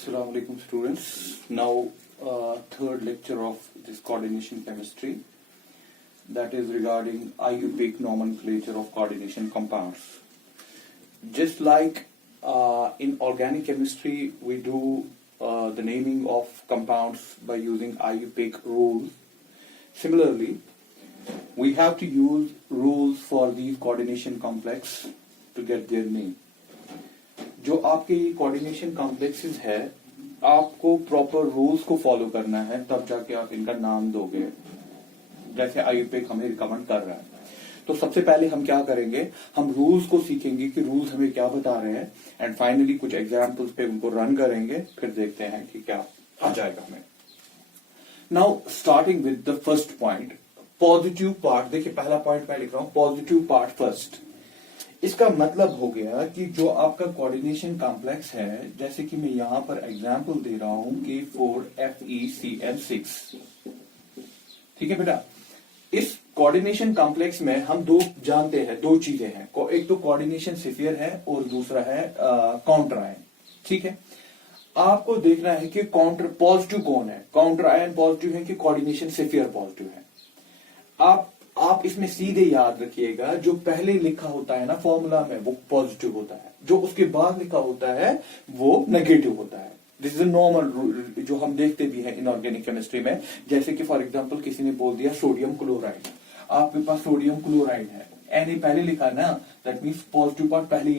Assalamu alaikum students. Now third lecture of this coordination chemistry, that is regarding IUPAC nomenclature of coordination compounds. Just like in organic chemistry we do the naming of compounds by using IUPAC rules. Similarly, we have to use rules for these coordination complex to get their name. जो आपके coordination complexes है, आपको proper rules को follow करना है, तब जाके आप इनका नाम दोगे, जैसे IUPAC हमें रिकमेंड कर रहा है। तो सबसे पहले हम क्या करेंगे, हम रूल्स को सीखेंगे कि रूल्स हमें क्या बता रहे हैं, एंड फाइनली कुछ एग्जांपल्स पे उनको रन करेंगे, फिर देखते हैं कि क्या आ जाएगा हमें। Now starting with the first point, positive part. देखिए पहला पॉइंट मैं लिख रहा हूं, पॉजिटिव पार्ट फर्स्ट। इसका मतलब हो गया कि जो आपका कोऑर्डिनेशन कॉम्प्लेक्स है, जैसे कि मैं यहां पर एग्जांपल दे रहा हूं K4FeCl6, ठीक है बेटा। इस कोऑर्डिनेशन कॉम्प्लेक्स में हम दो जानते हैं, दो चीजें हैं, एक तो कोऑर्डिनेशन स्फीयर है और दूसरा है काउंटर आयन, ठीक है। आपको देखना है कि काउंटर पॉजिटिव कौन है, काउंटर आयन पॉजिटिव है कि कोऑर्डिनेशन स्फीयर पॉजिटिव है। आप इसमें सीधे याद रखिएगा, जो पहले लिखा होता है ना फॉर्मूला में वो पॉजिटिव होता है, जो उसके बाद लिखा होता है वो नेगेटिव होता है। This is a normal rule जो हम देखते भी हैं इनऑर्गेनिक केमिस्ट्री में। जैसे कि फॉर एग्जांपल किसी ने बोल दिया सोडियम क्लोराइड, आपके पास सोडियम क्लोराइड है, एन पहले लिखा ना, दैट मीन्स पॉजिटिव पार्ट पहले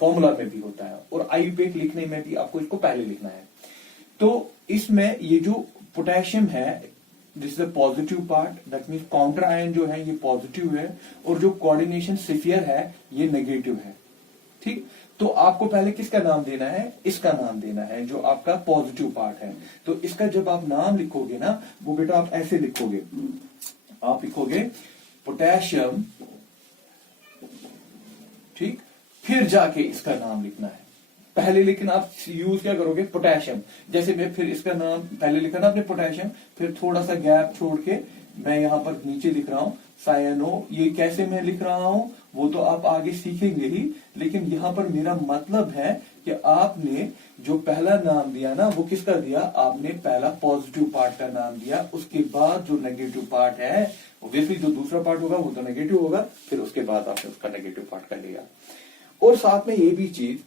फॉर्मूला में भी होता है, और IUPAC लिखने में भी आपको इसको पहले लिखना है। तो इसमें ये जो पोटेशियम है, this is the positive part, that means counter ion जो है ये पॉजिटिव है, और जो कोऑर्डिनेशन स्फीयर है ये नेगेटिव है, ठीक। तो आपको पहले किसका नाम देना है, इसका नाम देना है जो आपका पॉजिटिव पार्ट है। तो इसका जब आप नाम लिखोगे ना, वो बेटा आप ऐसे लिखोगे, आप लिखोगे पोटेशियम, ठीक, फिर जाके इसका नाम लिखना है पहले, लेकिन आप यूज क्या करोगे, पोटेशियम। जैसे मैं फिर इसका नाम पहले लिखा ना आपने पोटेशियम, फिर थोड़ा सा गैप छोड़ के मैं यहां पर नीचे लिख रहा हूं सायनो। ये कैसे मैं लिख रहा हूं वो तो आप आगे सीखेंगे ही, लेकिन यहां पर मेरा मतलब है कि आपने जो पहला नाम दिया ना वो किसका दिया, आपने पहला पॉजिटिव पार्ट का नाम दिया, उसके बाद जो नेगेटिव पार्ट है, ऑब्वियसली जो दूसरा पार्ट होगा वो तो नेगेटिव होगा, फिर उसके बाद आपने उसका नेगेटिव पार्ट कर लिया। और साथ में ये भी चीज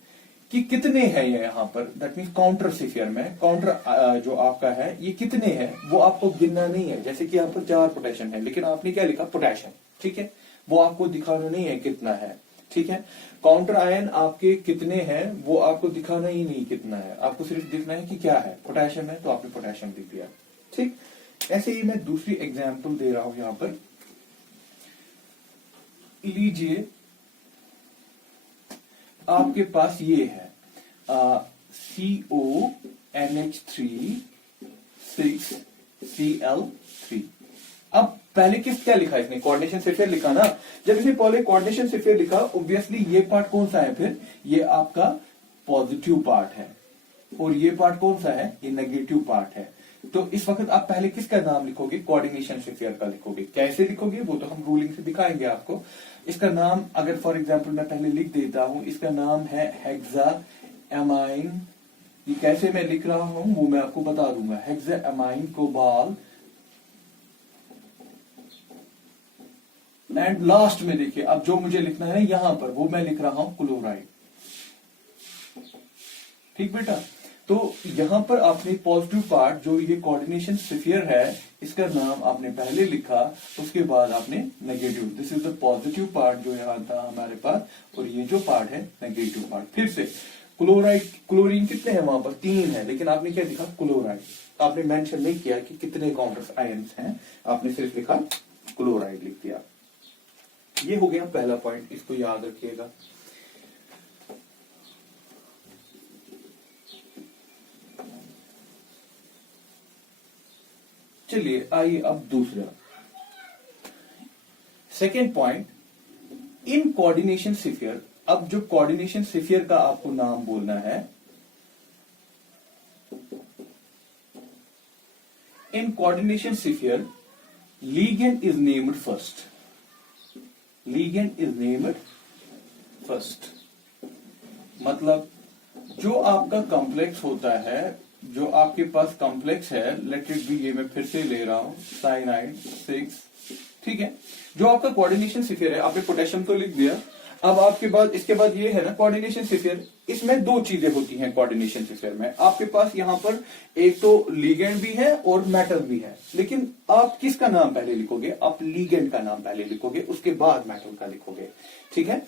कि कितने हैं ये यहाँ पर, दैट मीन्स काउंटर स्फीयर में काउंटर जो आपका है ये कितने हैं वो आपको गिनना नहीं है। जैसे कि यहाँ पर 4 पोटेशियम है, लेकिन आपने क्या लिखा, पोटेशियम, ठीक है, वो आपको दिखाना नहीं है कितना है, ठीक है। काउंटर आयन आपके कितने हैं वो आपको दिखाना ही नहीं कितना है, आपको सिर्फ दिखना है कि क्या है, पोटेशियम है तो आपने पोटेशियम लिख दिया, ठीक। ऐसे ही मैं दूसरी एग्जाम्पल दे रहा हूं यहां पर, लीजिए आपके पास ये है CONH3 6Cl3। अब पहले क्या लिखा इसने, कोऑर्डिनेशन स्फीयर लिखा ना। जब इसने पहले कोऑर्डिनेशन स्फीयर लिखा, ऑब्वियसली ये पार्ट कौन सा है, फिर ये आपका पॉजिटिव पार्ट है, और ये पार्ट कौन सा है, ये नेगेटिव पार्ट है। तो इस वक्त आप पहले किसका नाम लिखोगे, कोऑर्डिनेशन स्फीयर का लिखोगे। कैसे लिखोगे वो तो हम रूलिंग से दिखाएंगे आपको। इसका नाम अगर फॉर एग्जांपल मैं पहले लिख देता हूं, इसका नाम है हेक्साअमाइन। ये कैसे मैं लिख रहा हूं वो मैं आपको बता दूंगा, हेक्साअमाइन कोबाल्ट, एंड लास्ट में देखिए अब जो मुझे लिखना है यहां पर वो मैं लिख रहा हूं क्लोराइड, ठीक बेटा। तो यहां पर आपने पॉजिटिव पार्ट जो ये कोऑर्डिनेशन स्फीयर है इसका नाम आपने पहले लिखा, उसके बाद आपने negative, this is the positive part जो यहां था हमारे पास, और ये जो पार्ट है नेगेटिव पार्ट। फिर से क्लोराइड, क्लोरीन कितने हैं वहां पर, 3 है, लेकिन आपने क्या लिखा, क्लोराइड। आपने मेंशन नहीं किया कि कितने काउंटर आयन्स हैं, आपने सिर्फ लिखा क्लोराइड लिख दिया। ये हो गया पहला पॉइंट, इसको याद रखिएगा। चलिए आइए अब दूसरा, सेकेंड पॉइंट, इन कोऑर्डिनेशन स्फीयर। अब जो कोऑर्डिनेशन स्फीयर का आपको नाम बोलना है, इन coordination sphere ligand is named first, ligand is named first, मतलब जो आपका कॉम्प्लेक्स होता है, जो आपके पास कॉम्प्लेक्स है, लेट इट बी, ये मैं फिर से ले रहा हूं, साइनाइड 6, ठीक है। जो आपका कोऑर्डिनेशन स्फीयर है, आपने पोटेशियम तो लिख दिया, अब आपके बाद इसके बाद ये है ना कोऑर्डिनेशन स्फीयर। इसमें दो चीजें होती हैं कोऑर्डिनेशन स्फीयर में। आपके पास यहां पर एक तो लिगेंड भी है और मेटल भी है, लेकिन आप किसका नाम पहले लिखोगे? आप लिगेंड का नाम पहले लिखोगे, उसके बाद मेटल का लिखोगे, ठीक है।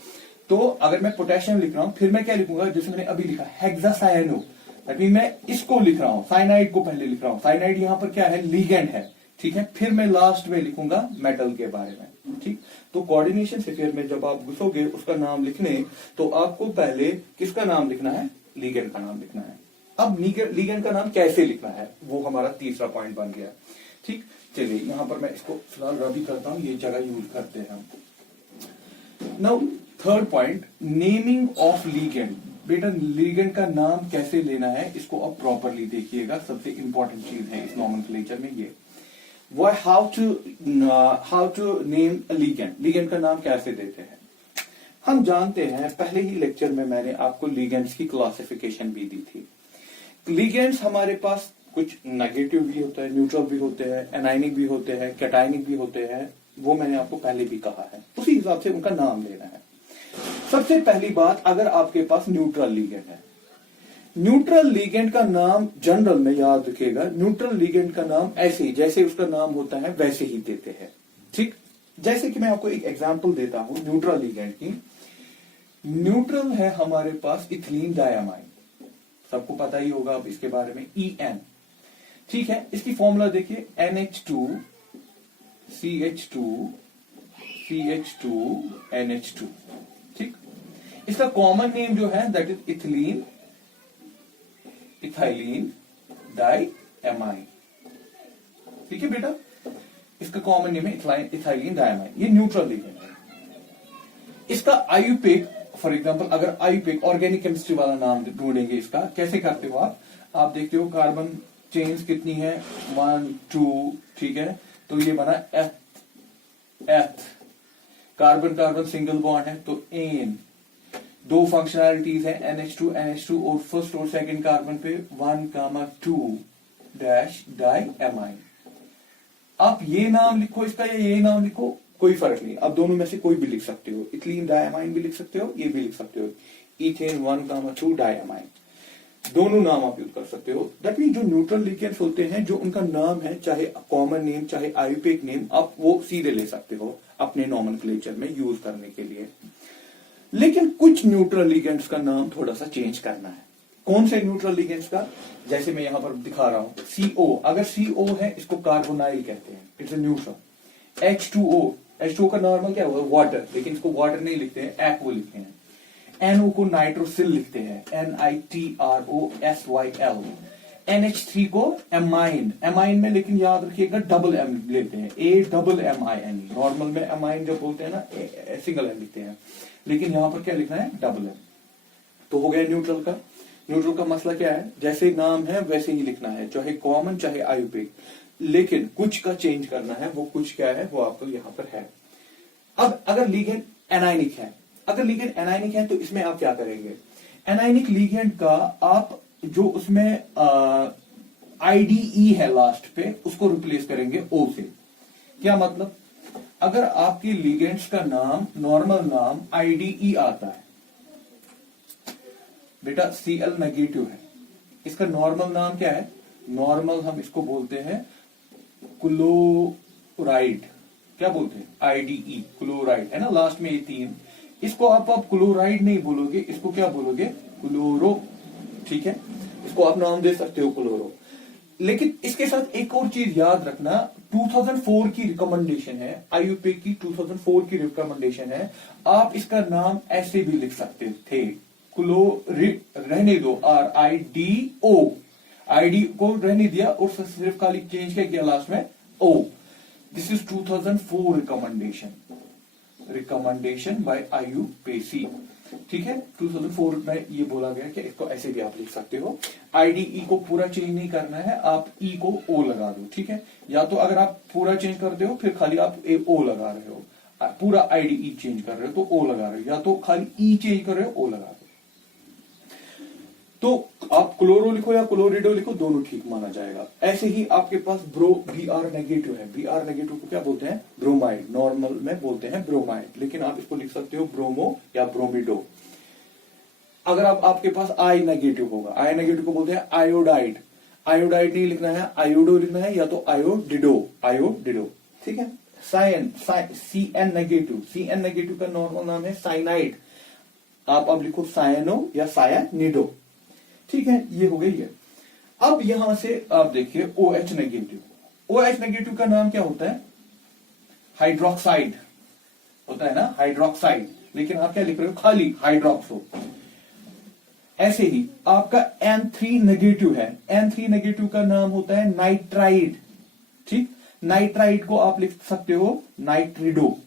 तो अगर मैं पोटेशियम लिख रहा हूं, फिर मैं क्या लिखूंगा? जैसे मैंने अभी लिखा हेक्सासायनो, दैट मीन मैं इसको लिख रहा हूं, साइनाइड को पहले लिख रहा हूं। साइनाइड यहां पर क्या है? लिगेंड है, ठीक है। फिर मैं लास्ट में लिखूंगा मेटल के बारे में, ठीक। तो कोऑर्डिनेशन स्फीयर में जब आप घुसोगे उसका नाम लिखने, तो आपको पहले किसका नाम लिखना है? लिगेंड का नाम लिखना है। अब लिगेंड का नाम कैसे लिखना है, वो हमारा तीसरा पॉइंट बन गया, ठीक। चलिए यहां पर मैं इसको फिलहाल रबी करता हूं, ये जगह यूज करते हैं हम। Now third point, naming of ligand. बेटा लिगेंड का नाम कैसे लेना है, इसको अब प्रॉपरली देखिएगा, सबसे इंपॉर्टेंट चीज है इस नॉमेनक्लेचर में ये। How to name a ligand, ligand का नाम कैसे देते हैं? हम जानते हैं, पहले ही लेक्चर में मैंने आपको लिगेंड्स की क्लासिफिकेशन भी दी थी। लिगेंड्स हमारे पास कुछ नेगेटिव भी होता है, न्यूट्रल भी होते हैं, एनायनिक भी होते हैं, कैटायनिक भी होते हैं, वो मैंने आपको पहले भी कहा है, उसी हिसाब से उनका नाम लेना है। सबसे पहली बात, अगर आपके पास न्यूट्रल लिगेंड है, न्यूट्रल लिगेंड का नाम जनरल में याद रखिएगा, न्यूट्रल लिगेंड का नाम ऐसे ही जैसे उसका नाम होता है वैसे ही देते हैं, ठीक। जैसे कि मैं आपको एक एग्जांपल देता हूं न्यूट्रल लिगेंड की। न्यूट्रल है हमारे पास इथिलीन डायमाइन, सबको पता ही होगा अब इसके बारे में, EN, ठीक है। इसकी फॉर्मूला देखिए, NH2 CH2 CH2 NH2, ठीक। इसका कॉमन नेम जो है that is ethylene ethylene diamine, ठीक है बेटा, इसका कॉमन नेम है इथाइलिन डाइएमाइन, ये न्यूट्रल लिगेंड है। इसका आयुपेक, फॉर एग्जांपल अगर आयुपेक ऑर्गेनिक केमिस्ट्री वाला नाम ढूंढेंगे, इसका कैसे करते हो आप देखते हो कार्बन चेन्स कितनी है, 1 2, ठीक है। तो ये बना एथ, कार्बन कार्बन सिंगल बॉन्ड है तो एन, दो फंक्शनैलिटीज है NH2 और फर्स्ट और सेकंड कार्बन पे 1,2 डैश डाइएमाइन। आप ये नाम लिखो इसका या ये नाम लिखो, कोई फर्क नहीं, आप दोनों में से कोई भी लिख सकते हो, इथिलीन डाइएमाइन भी लिख सकते हो, ये भी लिख सकते हो, इथेन 1,2 डाइएमाइन, दोनों नाम आप यूज कर सकते हो। दैट मीन जो न्यूट्रल लिगेंड्स होते हैं, जो उनका नाम है, चाहे कॉमन नेम चाहे आयुपेक नेम, आप वो सीधे ले सकते हो अपने नॉमेनक्लेचर में यूज करने के लिए। लेकिन कुछ न्यूट्रल लिगेंड्स का नाम थोड़ा सा चेंज करना है। कौन से न्यूट्रल लिगेंड्स का? जैसे मैं यहां पर दिखा रहा हूं, CO, अगर CO है इसको कार्बोनाइल कहते हैं, इट्स अ न्यूट्रल। H2O का नॉर्मल क्या होगा? वाटर, लेकिन इसको वाटर नहीं लिखते हैं, एक्वा लिखते हैं। NO को नाइट्रोसिल लिखते हैं, NITROSYL। NH3 को एमाइन, एमाइन में लेकिन याद रखिएगा डबल M लेते हैं, AMMIN। नॉर्मल में एमाइन जब बोलते हैं ना, सिंगल M लिखते हैं, लेकिन यहां पर क्या लिखना है? Double M। तो हो गया न्यूट्रल का। न्यूट्रल का मसला क्या है? जैसे नाम है वैसे ही लिखना है, चाहे कॉमन चाहे आयुपेक, लेकिन कुछ का चेंज करना है। वो कुछ क्या है वो आपको यहां पर है। अब अगर लिगेंड एनायनिक है, तो इसमें आप क्या करेंगे? एनायनिक लिगेंड का आप जो उसमें IDE है लास्ट पे, उसको रिप्लेस करेंगे O से। क्या मतलब? अगर आपकी लिगेंड्स का नाम, नॉर्मल नाम IDE आता है, बेटा Cl नेगेटिव है, इसका नॉर्मल नाम क्या है? नॉर्मल हम इसको बोलते हैं क्लोराइड। क्या बोलते हैं? IDE, क्लोराइड है ना, लास्ट में ये 3। इसको आप क्लोराइड नहीं बोलोगे, इसको क्या बोलोगे? क्लोरो, ठीक है। इसको आप नाम दे सकते हो क्लोरो। लेकिन इसके साथ एक और चीज याद रखना, 2004 की रिकमेंडेशन है, आयुपेक की 2004 की रिकमेंडेशन है, आप इसका नाम ऐसे भी लिख सकते थे, रहने दो, RIDO, ID को रहने दिया और सिर्फ खाली चेंज क्या किया लास्ट में? O। This is 2004 recommendation bye आयुपेसी, ठीक है। 2004 में ये बोला गया कि इसको ऐसे भी आप लिख सकते हो। IDE को पूरा चेंज नहीं करना है, आप E को O लगा दो, ठीक है। या तो अगर आप पूरा चेंज करते हो फिर खाली आप O लगा रहे हो, पूरा IDE चेंज कर रहे हो तो O लगा रहे हो, या तो खाली E चेंज कर रहे हो O लगा दो। तो आप क्लोरो लिखो या क्लोरिडो लिखो, दोनों ठीक माना जाएगा। ऐसे ही आपके पास Br नेगेटिव है, Br नेगेटिव को क्या बोलते हैं? ब्रोमाइड, नॉर्मल में बोलते हैं ब्रोमाइड, लेकिन आप इसको लिख सकते हो ब्रोमो या ब्रोमिडो। अगर आपके पास I नेगेटिव होगा, I नेगेटिव को बोलते हैं आयोडाइड, आयोडाइड नहीं लिखना है, आयोडो लिखना है, या तो आयोडिडो, आयोडिडो, ठीक है। Cyan, Cn negative, Cn negative का नॉर्मल नाम है साइनाइड, आप अब लिखो सायनो या सायानिडो, ठीक है। ये हो गई है। अब यहां से आप देखिए OH नेगेटिव, OH नेगेटिव का नाम क्या होता है? हाइड्रोक्साइड होता है ना, हाइड्रोक्साइड, लेकिन आप क्या लिख रहे हो? खाली हाइड्रोक्सो। ऐसे ही आपका N3 नेगेटिव है, N3 नेगेटिव का नाम होता है नाइट्राइड, ठीक। नाइट्राइड को आप लिख सकते हो नाइट्रिडो।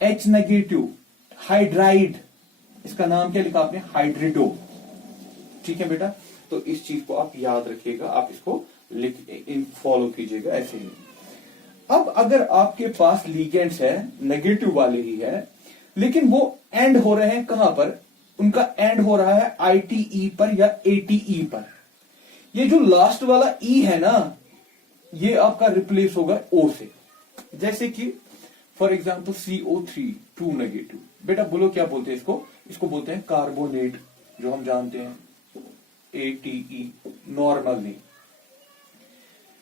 H नेगेटिव हाइड्राइड, इसका नाम क्या लिखा आपने? हाइड्रिडो, ठीक है बेटा। तो इस चीज को आप याद रखिएगा, आप इसको फॉलो कीजिएगा ऐसे ही। अब अगर आपके पास लीगेंड्स है, नेगेटिव वाले ही है, लेकिन वो एंड हो रहे हैं कहां पर? उनका एंड हो रहा है ITE पर या ATE पर। ये जो लास्ट वाला E है ना, ये आपका रिप्लेस होगा O से। जैसे कि फॉर एग्जाम्पल CO3 2 नेगेटिव, बेटा बोलो क्या बोलते हैं इसको? इसको बोलते हैं कार्बोनेट, जो हम जानते हैं ATE, नॉर्मली,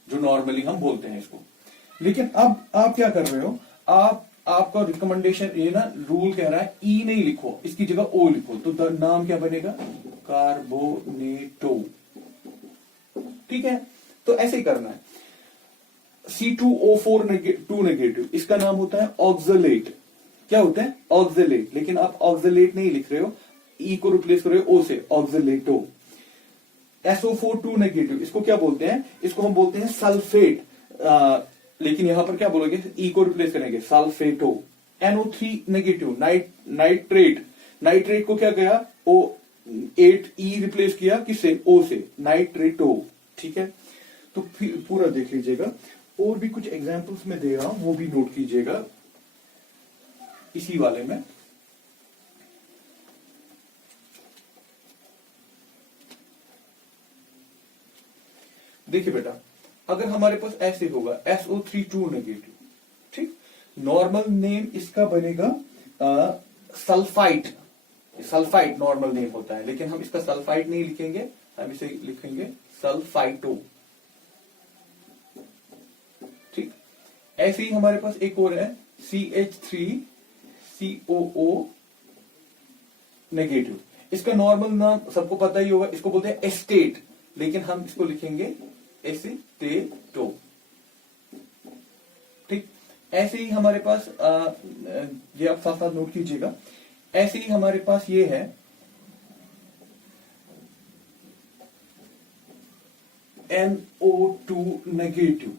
जो नॉर्मली हम बोलते हैं इसको। लेकिन अब आप क्या कर रहे हो? आपका रिकमेंडेशन ये ना, रूल कह रहा है E नहीं लिखो, इसकी जगह O लिखो, तो नाम क्या बनेगा? कार्बोनेटो, ठीक है। तो ऐसे ही करना है। C2O4 2 नेगेटिव, इसका नाम होता है ऑक्सलेट। क्या होता है? ऑक्सलेट, लेकिन आप ऑक्सलेट नहीं लिख रहे हो, E को रिप्लेस कर रहे हो O से, ऑक्सलेटो। SO4 2 नेगेटिव, इसको क्या बोलते हैं? इसको हम बोलते हैं सल्फेट, लेकिन यहां पर क्या बोलोगे? E को रिप्लेस करेंगे, सल्फेटो। NO3 नेगेटिव नाइट्रेट, नाइट्रेट को क्या किया? O8E रिप्लेस किया किससे? O से, नाइट्रेटो, ठीक है। तो फिर पूरा देख लीजिएगा, और भी कुछ एग्जांपल्स में दे रहा हूं, वो भी नोट कीजिएगा इसी वाले में। देखिए बेटा, अगर हमारे पास ऐसे होगा SO3 2 नेगेटिव, ठीक, नॉर्मल नेम इसका बनेगा सल्फाइट, सल्फाइट नॉर्मल नेम होता है, लेकिन हम इसका सल्फाइट नहीं लिखेंगे, हम इसे लिखेंगे सल्फाइटो, ठीक। ऐसे ही हमारे पास एक और है CH3COO नेगेटिव, इसका नॉर्मल नाम सबको पता ही होगा, इसको बोलते हैं एस्टेट, लेकिन हम इसको लिखेंगे एसिटेटो, ठीक। ऐसे ही हमारे पास ये आप साथ साथ नोट कीजिएगा। ऐसे ही हमारे पास ये है NO2 नेगेटिव,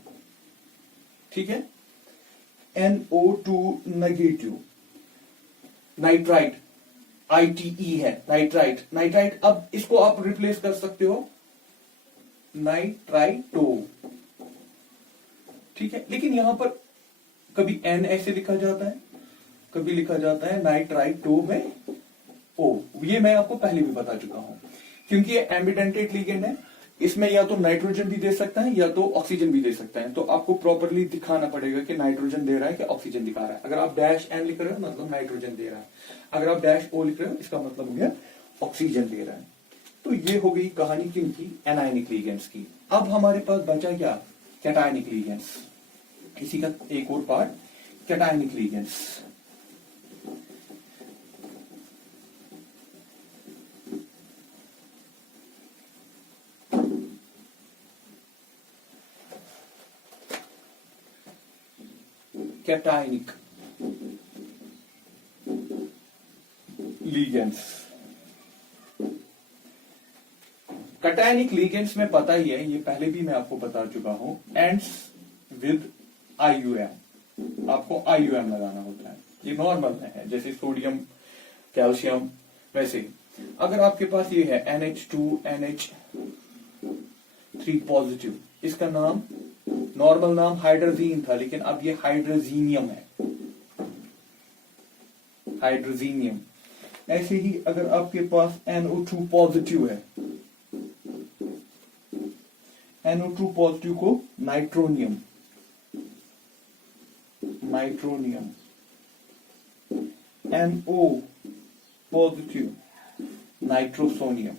ठीक है, NO2 नेगेटिव, नाइट्राइट, ITE है नाइट्राइट, नाइट्राइट। अब इसको आप रिप्लेस कर सकते हो नाइट्राइटो, ठीक है। लेकिन यहां पर कभी N ऐसे लिखा जाता है, कभी लिखा जाता है नाइट्राइटो में O, ये मैं आपको पहले भी बता चुका हूं, क्योंकि ये एम्बिडेंटेट लिगेंड है, इसमें या तो नाइट्रोजन भी दे सकता है या तो ऑक्सीजन भी दे सकता है। तो आपको प्रॉपरली दिखाना पड़ेगा कि नाइट्रोजन दे रहा है कि ऑक्सीजन दिखा रहा है। अगर आप -N लिख रहे हो मतलब नाइट्रोजन दे रहा है, अगर आप -O लिख रहे हो इसका मतलब हो गया ऑक्सीजन दे रहा है। तो ये हो गई कहानी किनकी? एनायनिक लिगेंड्स की। अब हमारे पास बचा क्या? Cationic ligands. इसी का एक और part cationic ligands. Cationic ligands, cationic ligands में पता ही है, ये पहले भी मैं आपको बता चुका हूं, एंड्स विद IUM, आपको IUM लगाना होता है, ये नॉर्मल है, जैसे सोडियम कैल्शियम वैसे ही। अगर आपके पास ये है NH2NH3 पॉजिटिव, इसका नाम नॉर्मल नाम हाइड्रोजीन था, लेकिन अब ये हाइड्रोजीनियम है, हाइड्रोजीनियम। ऐसे ही अगर आपके पास NO2 पॉजिटिव है, NO2 पॉजिटिव को नाइट्रोनियम, NO पॉजिटिव नाइट्रोसोनियम,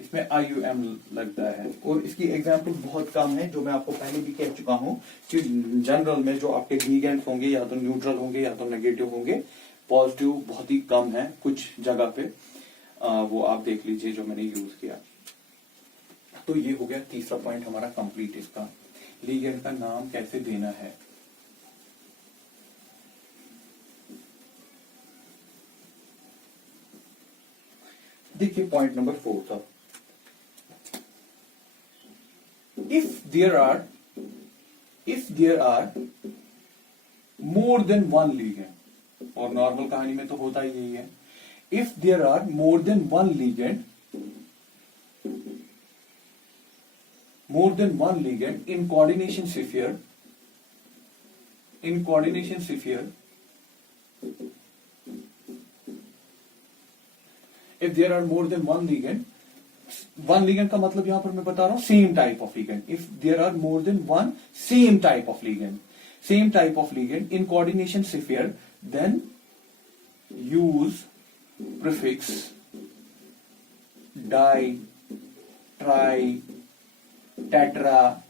इसमें IUM लगता है। और इसकी एग्जांपल बहुत कम है, जो मैं आपको पहले भी कह चुका हूं कि जनरल में जो आपके लिगेंड्स होंगे या तो न्यूट्रल होंगे या तो नेगेटिव होंगे, पॉजिटिव बहुत ही कम है कुछ जगह पे, वो आप देख लीजिए जो मैंने यूज किया। तो ये हो गया तीसरा पॉइंट हमारा कंप्लीट, इसका लिगेंड का नाम कैसे देना है। देखिए पॉइंट नंबर 4 था, if there are more than one ligand, और नॉर्मल कहानी में तो होता ही यही है, if there are more than one ligand in coordination sphere, if there are more than one ligand का मतलब यहां पर मैं बता रहा हूं same type of ligand, if there are more than one same type of ligand in coordination sphere, then use prefix di, tri, tetra.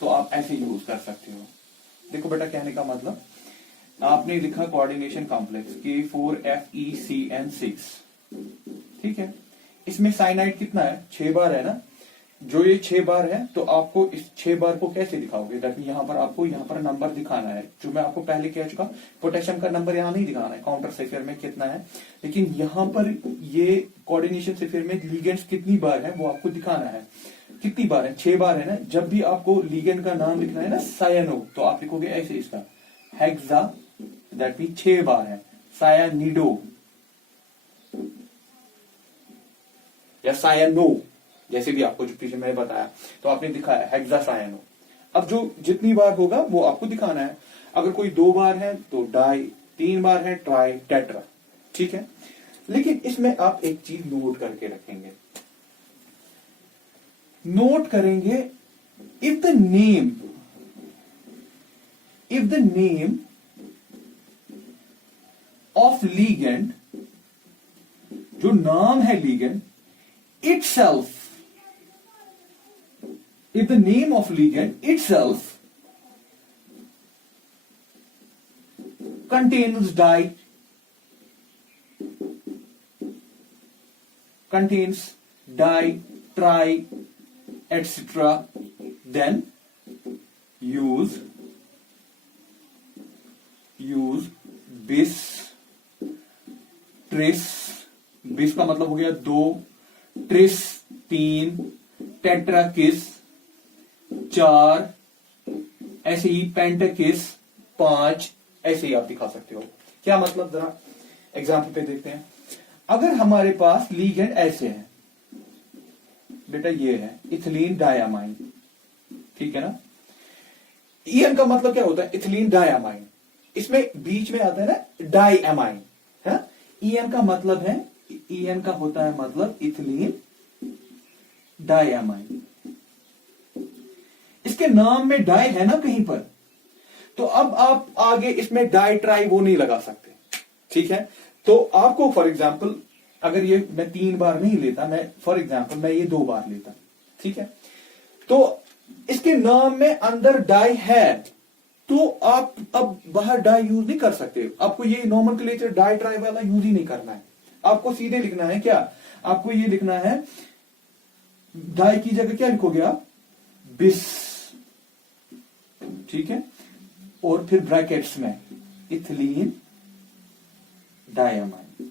तो आप ऐसे यूज कर सकते हो। देखो बेटा, कहने का मतलब आपने लिखा कोऑर्डिनेशन कॉम्प्लेक्स K4FeCN6, ठीक है, इसमें साइनाइड कितना है, 6 बार है ना। जो ये 6 बार है, तो आपको इस 6 बार को कैसे दिखाओगे, ताकि यहां पर आपको यहां पर नंबर दिखाना है, जो मैं आपको पहले कह चुका, पोटेशियम का नंबर यहां नहीं दिखाना है, काउंटर स्फीयर में कितना है, लेकिन यहां पर ये कोऑर्डिनेशन स्फीयर में लिगेंड्स कितनी बार है वो आपको दिखाना है। कितनी बार है, 6 बार है ना। जब भी आपको लिगेंड का नाम लिखना है ना सायनो, तो आप लिखोगे ऐसे, इसका हेक्सा, दैट मीन 6 बार है, सायानिडो या सायानो, जैसे भी आपको जो पीछे मैंने बताया, तो आपने दिखाया हेक्सासायनो। अब जो जितनी बार होगा वो आपको दिखाना है। अगर कोई 2 बार है तो डाई, 3 बार है ट्राई, टेट्रा, ठीक है। लेकिन इसमें आप एक चीज नोट करके रखेंगे, if the name of ligand, जो नाम है ligand itself, if the name of ligand itself contains di, tri, etc., then use bis, tris, bis का मतलब हो गया 2, ट्रिस 3, टेट्राकिस 4, ऐसे ही पेंटाकिस 5, ऐसे ही आप दिखा सकते हो। क्या मतलब, जरा एग्जाम्पल पे देखते हैं। अगर हमारे पास लिगेंड ऐसे है बेटा, ये है इथिलीन डायामाइन, ठीक है ना। ईएन का मतलब क्या होता है, इथिलीन डायामाइन, इसमें बीच में आता है ना डाईएमाइन, है। ईएन का मतलब है, ईएन का होता है मतलब इथिलीन डायामाइन। इसके नाम में डाई है ना कहीं पर, तो अब आप आगे इसमें डाई ट्राई वो नहीं लगा सकते, ठीक है। तो आपको फॉर एग्जांपल, अगर ये मैं 3 बार नहीं लेता, मैं फॉर एग्जांपल मैं ये 2 बार लेता, ठीक है, तो इसके नाम में अंदर डाई है, तो आप अब बाहर डाई यूज नहीं कर सकते। आपको ये नोमेनक्लेचर डाई ट्राई वाला यूज ही नहीं करना है, आपको सीधे लिखना है क्या, आपको ये लिखना है, डाई की जगह क्या लिखोगे आप, बिस, ठीक है, और फिर ब्रैकेट्स में इथिलीन डायामाइन।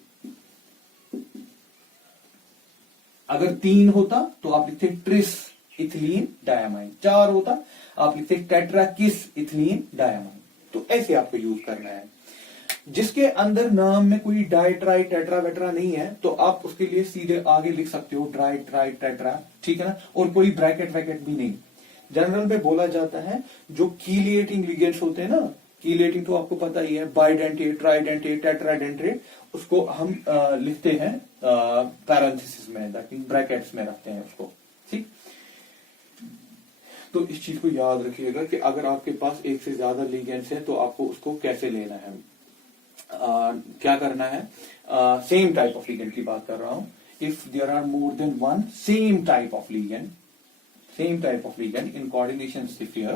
अगर 3 होता तो आप लिखते ट्रिस इथिलीन डायामाइन, 4 होता आप लिखते टेट्राकिस इथिलीन डायामाइन। तो ऐसे आपको यूज करना है। जिसके अंदर नाम में कोई डाई ट्राई टेट्रा वेट्रा नहीं है, तो आप उसके लिए सीधे आगे लिख सकते हो ट्राई ट्राई टेट्रा, ठीक है ना, और कोई ब्रैकेट वैकेट भी नहीं। जनरल में बोला जाता है जो कीलिएटिंग लिगेंड्स होते हैं ना, कीलेटिंग तो आपको पता ही है, बाइडेंटेट, ट्राइडेंटेट, टेट्राडेंटेट, उसको हम लिखते हैं पैरेंथेसिस में, दैट मीन ब्रैकेट्स में रखते हैं उसको, ठीक। तो इस चीज को याद रखिएगा कि अगर आपके पास एक से ज्यादा लिगेंड्स हैं तो आपको उसको कैसे लेना है, क्या करना है। सेम टाइप ऑफ लिगेंड की बात कर रहा हूं। If there are more than one same type of ligand, same type of ligand in coordination sphere,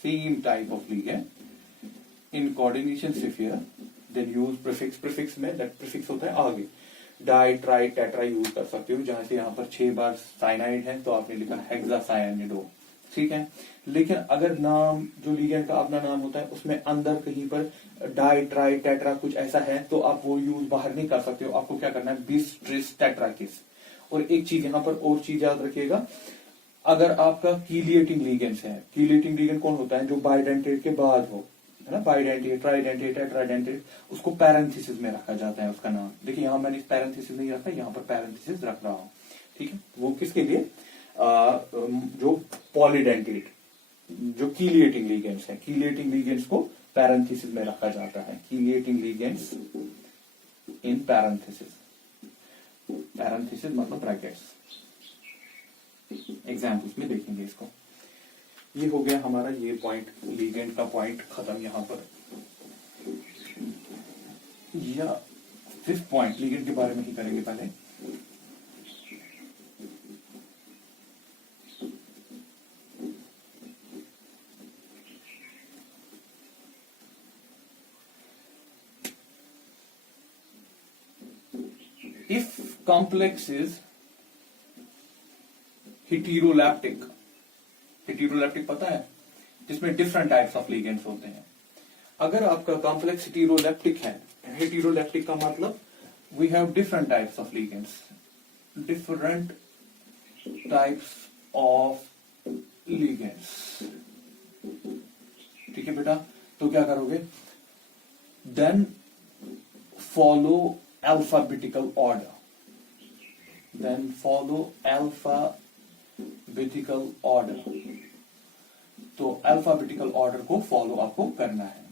same type of ligand in coordination sphere, then use prefix, prefix में that prefix होता है आगे, die, tri, tetra use कर सकते हो। जहां से यहाँ पर 6 बार साइनाइड है तो आपने लिखा हेक्सासाइनिडो, ठीक है। लेकिन अगर नाम जो लिगेंड का अपना नाम होता है उसमें अंदर कहीं पर डाई, ट्राई, टेट्रा कुछ ऐसा है तो आप वो यूज बाहर नहीं कर सकते हो। आपको क्या करना है, बिस, ट्रिस, टेट्राकिस। और एक चीज यहाँ पर और चीज याद रखिएगा, अगर आपका कीलिएटिंग लिगेंड्स है, कीलिएटिंग लिगेंड कौन होता है, जो बाइडेंटेट के बाद हो, है ना, बाइडेंटेट, ट्राइडेंटेट, टेट्राडेंटेट, उसको पैरेंथेसिस में रखा जाता है उसका नाम। देखिए यहाँ मैंने पैरेंथेसिस नहीं रखा, यहाँ पर पैरेंथेसिस रख रहा हूं, ठीक है। वो किसके लिए, जो पॉलीडेंटेट, जो कीलिएटिंग लिगेंड्स है, कीलिएटिंग लिगेंड्स को पैरेंथेसिस में रखा जाता है। कीलिएटिंग लिगेंड्स इन पैरेंथेसिस, पैरेंथेसिस मतलब ब्रैकेट्स। एग्जाम्पल्स में देखेंगे इसको। ये हो गया हमारा ये पॉइंट, लिगेंड का पॉइंट खत्म यहां पर। या 5th पॉइंट लिगेंड के बारे में ही करेंगे पहले। इफ कॉम्प्लेक्स इज हेटेरोलैप्टिक, हेटेरोलैप्टिक पता है, जिसमें डिफरेंट टाइप्स ऑफ लिगेंड्स होते हैं। अगर आपका कॉम्प्लेक्स हेटेरोलैप्टिक है, हेटेरोलैप्टिक का मतलब we have different types of ligands, different types of ligands, ठीक है बेटा। तो क्या करोगे, then follow alphabetical order, then follow alphabetical order. तो अल्फाबेटिकल ऑर्डर को फॉलो आपको करना है।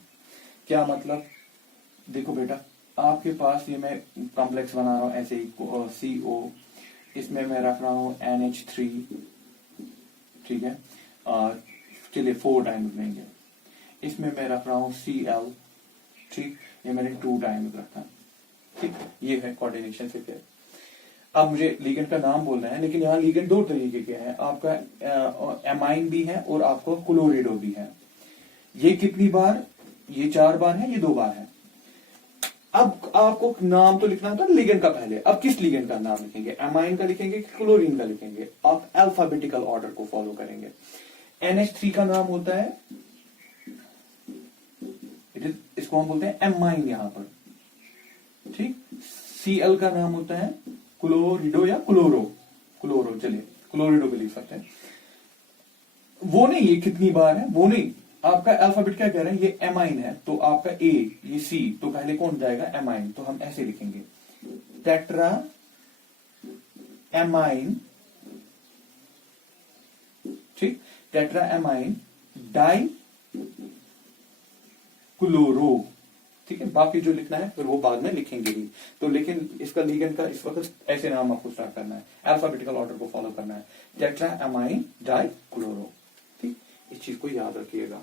क्या मतलब, देखो बेटा, आपके पास ये मैं कॉम्प्लेक्स बना रहा हूं ऐसे ही, CO, इसमें मैं रख रहा हूं NH3, ठीक है। चलिए 4 टाइम्स लेंगे। इसमें मैं रख रहा हूं Cl, ठीक, ये मैंने 2 टाइम्स रखा, ठीक। ये है कोऑर्डिनेशन से फिर। अब मुझे लिगेंड का नाम बोलना है, लेकिन यहाँ लिगेंड 2 तरीके के हैं, आपका एमाइन भी है और आपको क्लोरिडो भी है। ये कितनी बार, ये 4 बार है, ये 2 बार है। अब आपको नाम तो लिखना था लिगेंड का पहले, अब किस लिगेंड का नाम लिखेंगे, एमाइन का लिखेंगे कि क्लोरीन का लिखेंगे। आप अल्फाबेटिकल ऑर्डर को फॉलो करेंगे। NH3 का नाम होता है, इसको हम बोलते हैं एमाइन यहां पर, ठीक। Cl का नाम होता है क्लोरिडो या क्लोरो, क्लोरो, चलिए क्लोरिडो भी लिख सकते हैं। वो नहीं, ये कितनी बार है वो नहीं, आपका अल्फाबेट क्या कह रहा है, ये एमाइन है तो आपका A, ये C, तो पहले कौन जाएगा, एमाइन। तो हम ऐसे लिखेंगे, टेट्रा एमाइन, ठीक, टेट्रा एमाइन डाई क्लोरो, ठीक है। बाकी जो लिखना है फिर वो बाद में लिखेंगे ही। तो लेकिन इसका लिगेंड का इस वक्त ऐसे नाम आपको स्टार्ट करना है, अल्फाबेटिकल ऑर्डर को फॉलो करना है, टेट्रा एमाइन डाई क्लोरो, ठीक। इस चीज को याद रखिएगा।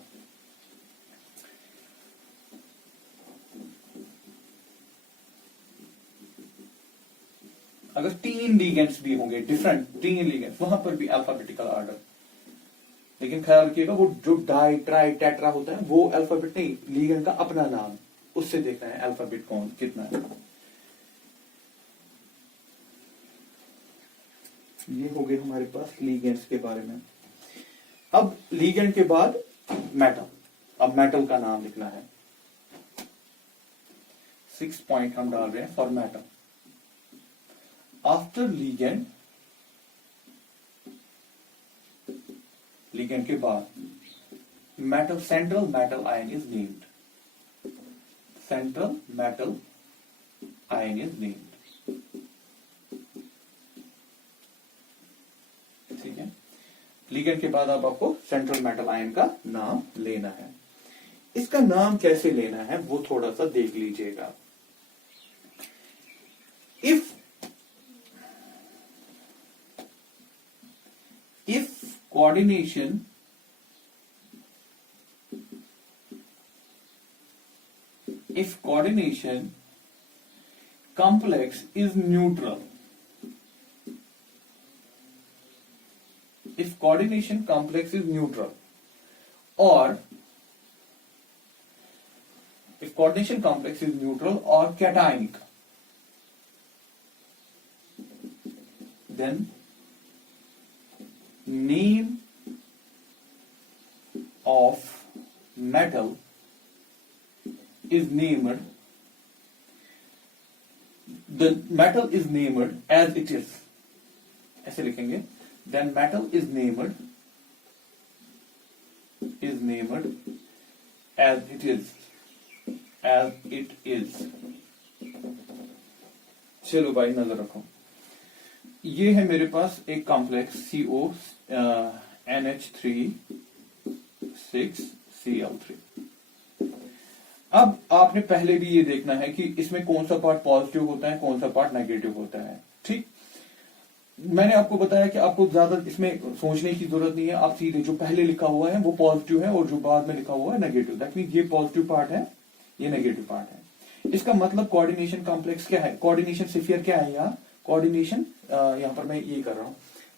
अगर 3 लिगेंड्स भी होंगे, डिफरेंट 3 लिगेंड्स, वहां पर भी अल्फाबेटिकल ऑर्डर, लेकिन ख्याल रखिएगा वो जो डाई, ट्राई, टेट्रा होता है वो अल्फाबेट नहीं, लिगेंड का अपना नाम, उससे देखना है अल्फाबेट कौन कितना है। ये हो गए हमारे पास लिगेंड्स के बारे में। अब लिगेंड के बाद मेटल, अब मेटल का नाम लिखना है। 6 पॉइंट हम डाल रहे हैं for metal. After ligand, ligand के बाद metal, central metal ion is named, central metal ion is named, ठीक है। लिगेंड के बाद अब आपको सेंट्रल मेटल आयन का नाम लेना है। इसका नाम कैसे लेना है वो थोड़ा सा देख लीजिएगा। If coordination complex is neutral, if coordination complex is neutral, or if coordination complex is neutral or cationic, then name of metal is named, the metal is named as it is, ऐसे लिखेंगे, then metal is named as it is, चलो भाई नजर रखो, ये है मेरे पास एक कॉम्प्लेक्स CO NH3 6Cl3। अब आपने पहले भी ये देखना है कि इसमें कौन सा पार्ट पॉजिटिव होता है, कौन सा पार्ट नेगेटिव होता है। ठीक, मैंने आपको बताया कि आपको ज्यादा इसमें सोचने की जरूरत नहीं है, आप सीधे जो पहले लिखा हुआ है वो पॉजिटिव है और जो बाद में लिखा हुआ है नेगेटिव, दैट मीन ये पॉजिटिव पार्ट है, ये नेगेटिव पार्ट है। इसका मतलब कोऑर्डिनेशन कॉम्प्लेक्स क्या है, कोऑर्डिनेशन स्फीयर क्या है, यहाँ कोऑर्डिनेशन, यहाँ पर मैं ये कर रहा हूँ,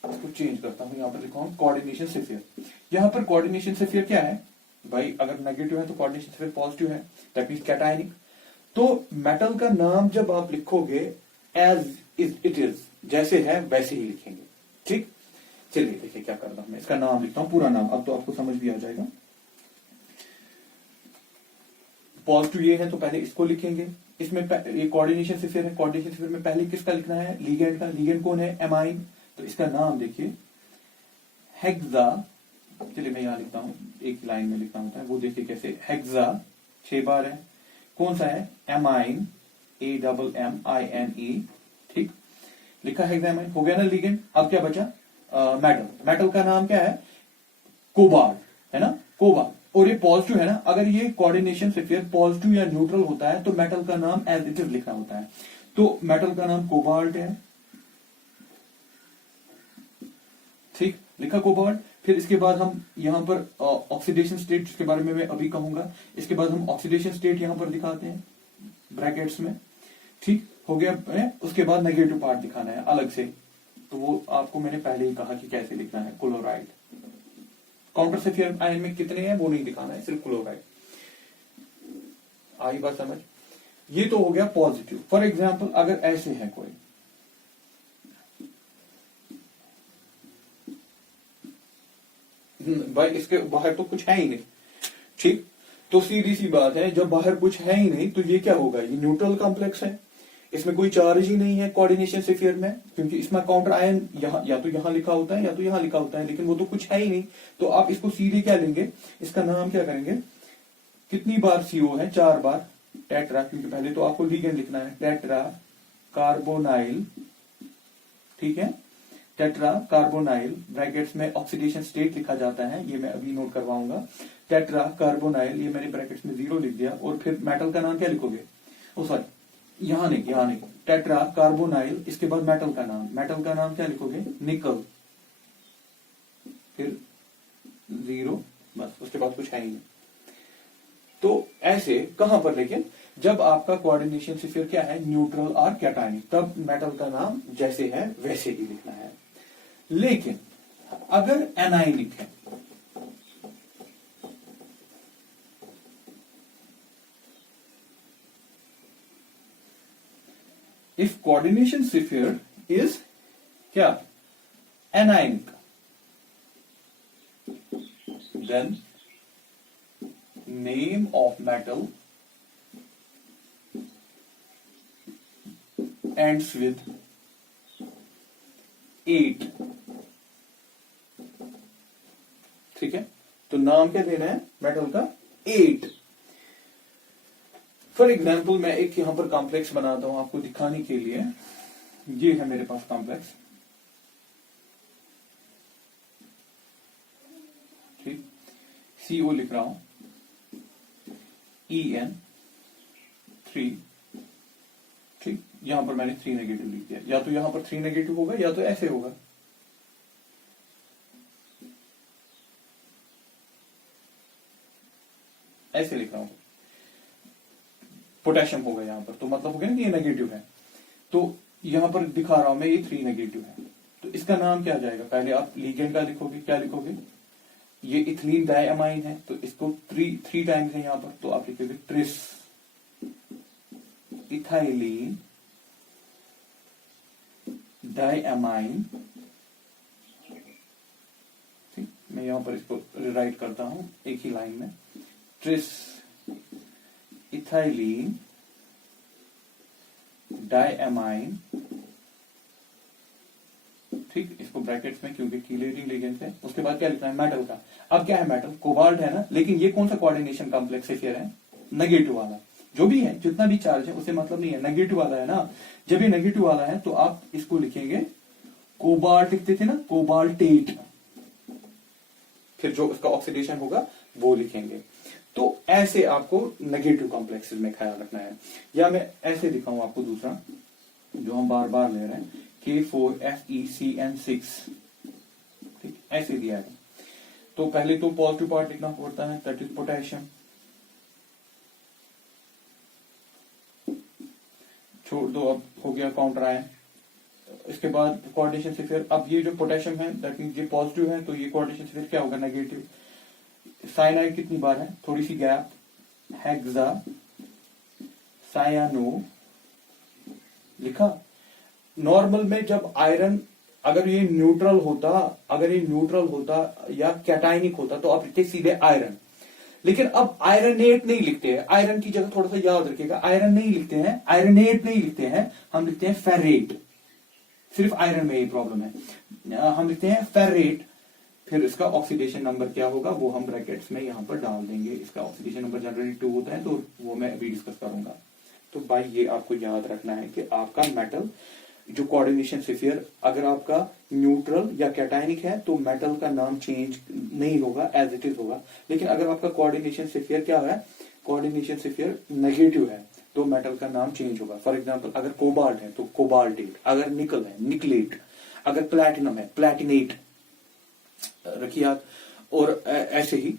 इसको चेंज करता हूँ, यहाँ पर लिखा हूँ कोऑर्डिनेशन स्फीयर। यहाँ पर कोऑर्डिनेशन स्फीयर क्या है भाई, अगर नेगेटिव है तो कोऑर्डिनेशन स्फीयर पॉजिटिव है, दैट मींस कैटायनिक। तो मेटल का नाम जब आप लिखोगे एज इट इज, जैसे है वैसे ही लिखेंगे। ठीक, चलिए देखिए क्या करता हूं मैं, इसका नाम लिखता हूं, पूरा नाम, अब तो आपको समझ भी आ जाएगा। पॉजिटिव ये है तो पहले इसको लिखेंगे, इसमें ये कोऑर्डिनेशन स्फीयर है, कोऑर्डिनेशन स्फीयर में पहले किसका लिखना है, लिगेंड का। लिगेंड कौन है, एमाइन, तो इसका नाम देखिए हेक्सा, चलिए मैं यहां लिखता हूं, एक लाइन में लिखना होता है वो, देखिए कैसे, हेक्सा 6 बार है, कौन सा है, एमाइन, AMMINE। ठीक, लिखा है एग्जामिन, हो गया ना लिगेंड। अब क्या बचा, मेटल। मेटल का नाम क्या है, कोबाल्ट, है ना, कोबाल्ट। और ये पॉजिटिव है ना, अगर ये कोऑर्डिनेशन स्फीयर पॉजिटिव या न्यूट्रल होता है तो मेटल का नाम एज इट इज लिखना होता है। तो मेटल का नाम कोबाल्ट है, ठीक, लिखा कोबाल्ट। फिर इसके बाद हम यहां पर ऑक्सीडेशन स्टेट, जिसके बारे में मैं अभी कहूंगा, इसके बाद हम ऑक्सीडेशन स्टेट यहां पर दिखाते हैं ब्रैकेट्स में। ठीक, हो गया है। उसके बाद नेगेटिव पार्ट दिखाना है अलग से, तो वो आपको मैंने पहले ही कहा कि कैसे लिखना है, क्लोराइड। काउंटर स्फीयर आयन में कितने हैं वो नहीं दिखाना है, सिर्फ क्लोराइड। आई बात समझ। ये तो हो गया पॉजिटिव। फॉर एग्जाम्पल अगर ऐसे है कोई, भाई इसके बाहर तो कुछ है ही नहीं, ठीक, तो सीधी सी बात है, जब बाहर कुछ है ही नहीं तो ये क्या होगा, ये न्यूट्रल कॉम्प्लेक्स है, इसमें कोई चार्ज ही नहीं है कोऑर्डिनेशन स्फीयर में, क्योंकि इसमें काउंटर आयन यहाँ या तो यहाँ लिखा होता है या तो यहाँ लिखा होता है, लेकिन वो तो कुछ है ही नहीं। तो आप इसको सीधे क्या लेंगे, इसका नाम क्या करेंगे, कितनी बार CO है, 4 बार, टेट्रा, क्योंकि पहले तो आपको लिगेंड लिखना है, टेट्रा कार्बोनाइल, ठीक है, टेट्रा कार्बोनाइल, ब्रैकेट्स में ऑक्सीडेशन स्टेट लिखा जाता है, ये मैं अभी नोट करवाऊंगा, टेट्रा कार्बोनाइल, ये मैंने ब्रैकेट्स में 0 लिख दिया। और फिर मेटल का नाम क्या लिखोगे, ओ सॉरी यहां नहीं, टेट्रा कार्बोनाइल, इसके बाद मेटल का नाम क्या लिखोगे, निकल, फिर 0, बस, उसके बाद कुछ है ही नहीं। तो ऐसे कहां पर, लेकिन जब आपका कोऑर्डिनेशन स्फीयर क्या है, न्यूट्रल और कैटायनिक, तब मेटल का नाम जैसे है वैसे ही लिखना है। लेकिन अगर एनायनिक है, if coordination sphere is क्या, anionic, then name of metal ends with 8, ठीक है। तो नाम क्या देना है मेटल का, 8। फॉर एग्जाम्पल मैं एक यहां पर कॉम्प्लेक्स बनाता हूं आपको दिखाने के लिए, ये है मेरे पास कॉम्प्लेक्स, ठीक, CO लिख रहा हूं, En3, ठीक, यहां पर मैंने 3 नेगेटिव लिख दिया, या तो यहां पर 3 नेगेटिव होगा या तो ऐसे होगा, ऐसे लिख रहा हूं, पोटेशियम होगा यहां पर, तो मतलब हो गया ना कि ये नेगेटिव है, तो यहां पर दिखा रहा हूं मैं ये 3 नेगेटिव है, तो इसका नाम क्या जाएगा, पहले आप लिगेंड का लिखोगे, क्या लिखोगे, ये इथिलीन डायमाइन है, तो इसको 3 टाइम्स है यहां पर, तो आप लिखोगे ट्रिस इथाइलीन डायमाइन, ठीक, मैं यहां पर इसको रिराइट करता हूं एक ही लाइन में, ट्रिस इथाइलीन डायमाइन, ठीक, इसको ब्रैकेट्स में क्योंकि कीलेटिंग लिगेंड है, उसके बाद क्या लिखना है, मेटल का, अब क्या है मेटल, कोबाल्ट है ना, लेकिन ये कौन सा कोऑर्डिनेशन कॉम्प्लेक्स है, नेगेटिव वाला, जो भी है जितना भी चार्ज है उससे मतलब नहीं है, नेगेटिव वाला है ना, जब ये नेगेटिव वाला है तो आप इसको लिखेंगे कोबाल्ट, लिखते थे ना कोबाल्टेट, फिर जो उसका ऑक्सीडेशन होगा वो लिखेंगे, तो ऐसे आपको नेगेटिव कॉम्प्लेक्सेस में ख्याल रखना है, या मैं ऐसे दिखाऊं आपको दूसरा जो हम बार बार ले रहे हैं, K4FeCN6, ठीक, ऐसे दिया है, तो पहले तो पॉजिटिव पार्ट लिखना पड़ता है, दैट इज पोटेशियम, छोड़ दो, अब हो गया काउंटर आयन, इसके बाद कोऑर्डिनेशन से फिर अब ये जो पोटेशियम है दैट मींस ये पॉजिटिव है, तो ये कोऑर्डिनेशन से फिर क्या होगा, नेगेटिव, साइनाइड कितनी बार है, थोड़ी सी गैप, हेक्सा सायानो लिखा, नॉर्मल में जब आयरन अगर ये न्यूट्रल होता या कैटाइनिक होता तो आप लिखते सीधे आयरन, लेकिन अब आयरनेट नहीं लिखते हैं, आयरन की जगह थोड़ा सा याद रखिएगा, आयरन नहीं लिखते हैं, आयरनेट नहीं लिखते हैं, हम लिखते हैं फेरेट, सिर्फ आयरन में ये प्रॉब्लम है, हम लिखते हैं फेरेट, फिर इसका ऑक्सीडेशन नंबर क्या होगा वो हम ब्रैकेट्स में यहां पर डाल देंगे, इसका ऑक्सीडेशन नंबर जनरली 2 होता है, तो वो मैं अभी डिस्कस करूंगा, तो भाई ये आपको याद रखना है कि आपका मेटल जो कोऑर्डिनेशन स्फीयर अगर आपका न्यूट्रल या कैटायनिक है तो मेटल का नाम चेंज नहीं होगा, एज इट इज होगा, लेकिन अगर आपका कोऑर्डिनेशन स्फीयर क्या है, कोऑर्डिनेशन स्फीयर नेगेटिव है तो मेटल का नाम चेंज होगा, फॉर एग्जांपल अगर कोबाल्ट है तो कोबाल्टेट, अगर निकल है निकलेट, अगर प्लैटिनम है प्लैटिनेट, रखिए आप, और ऐसे ही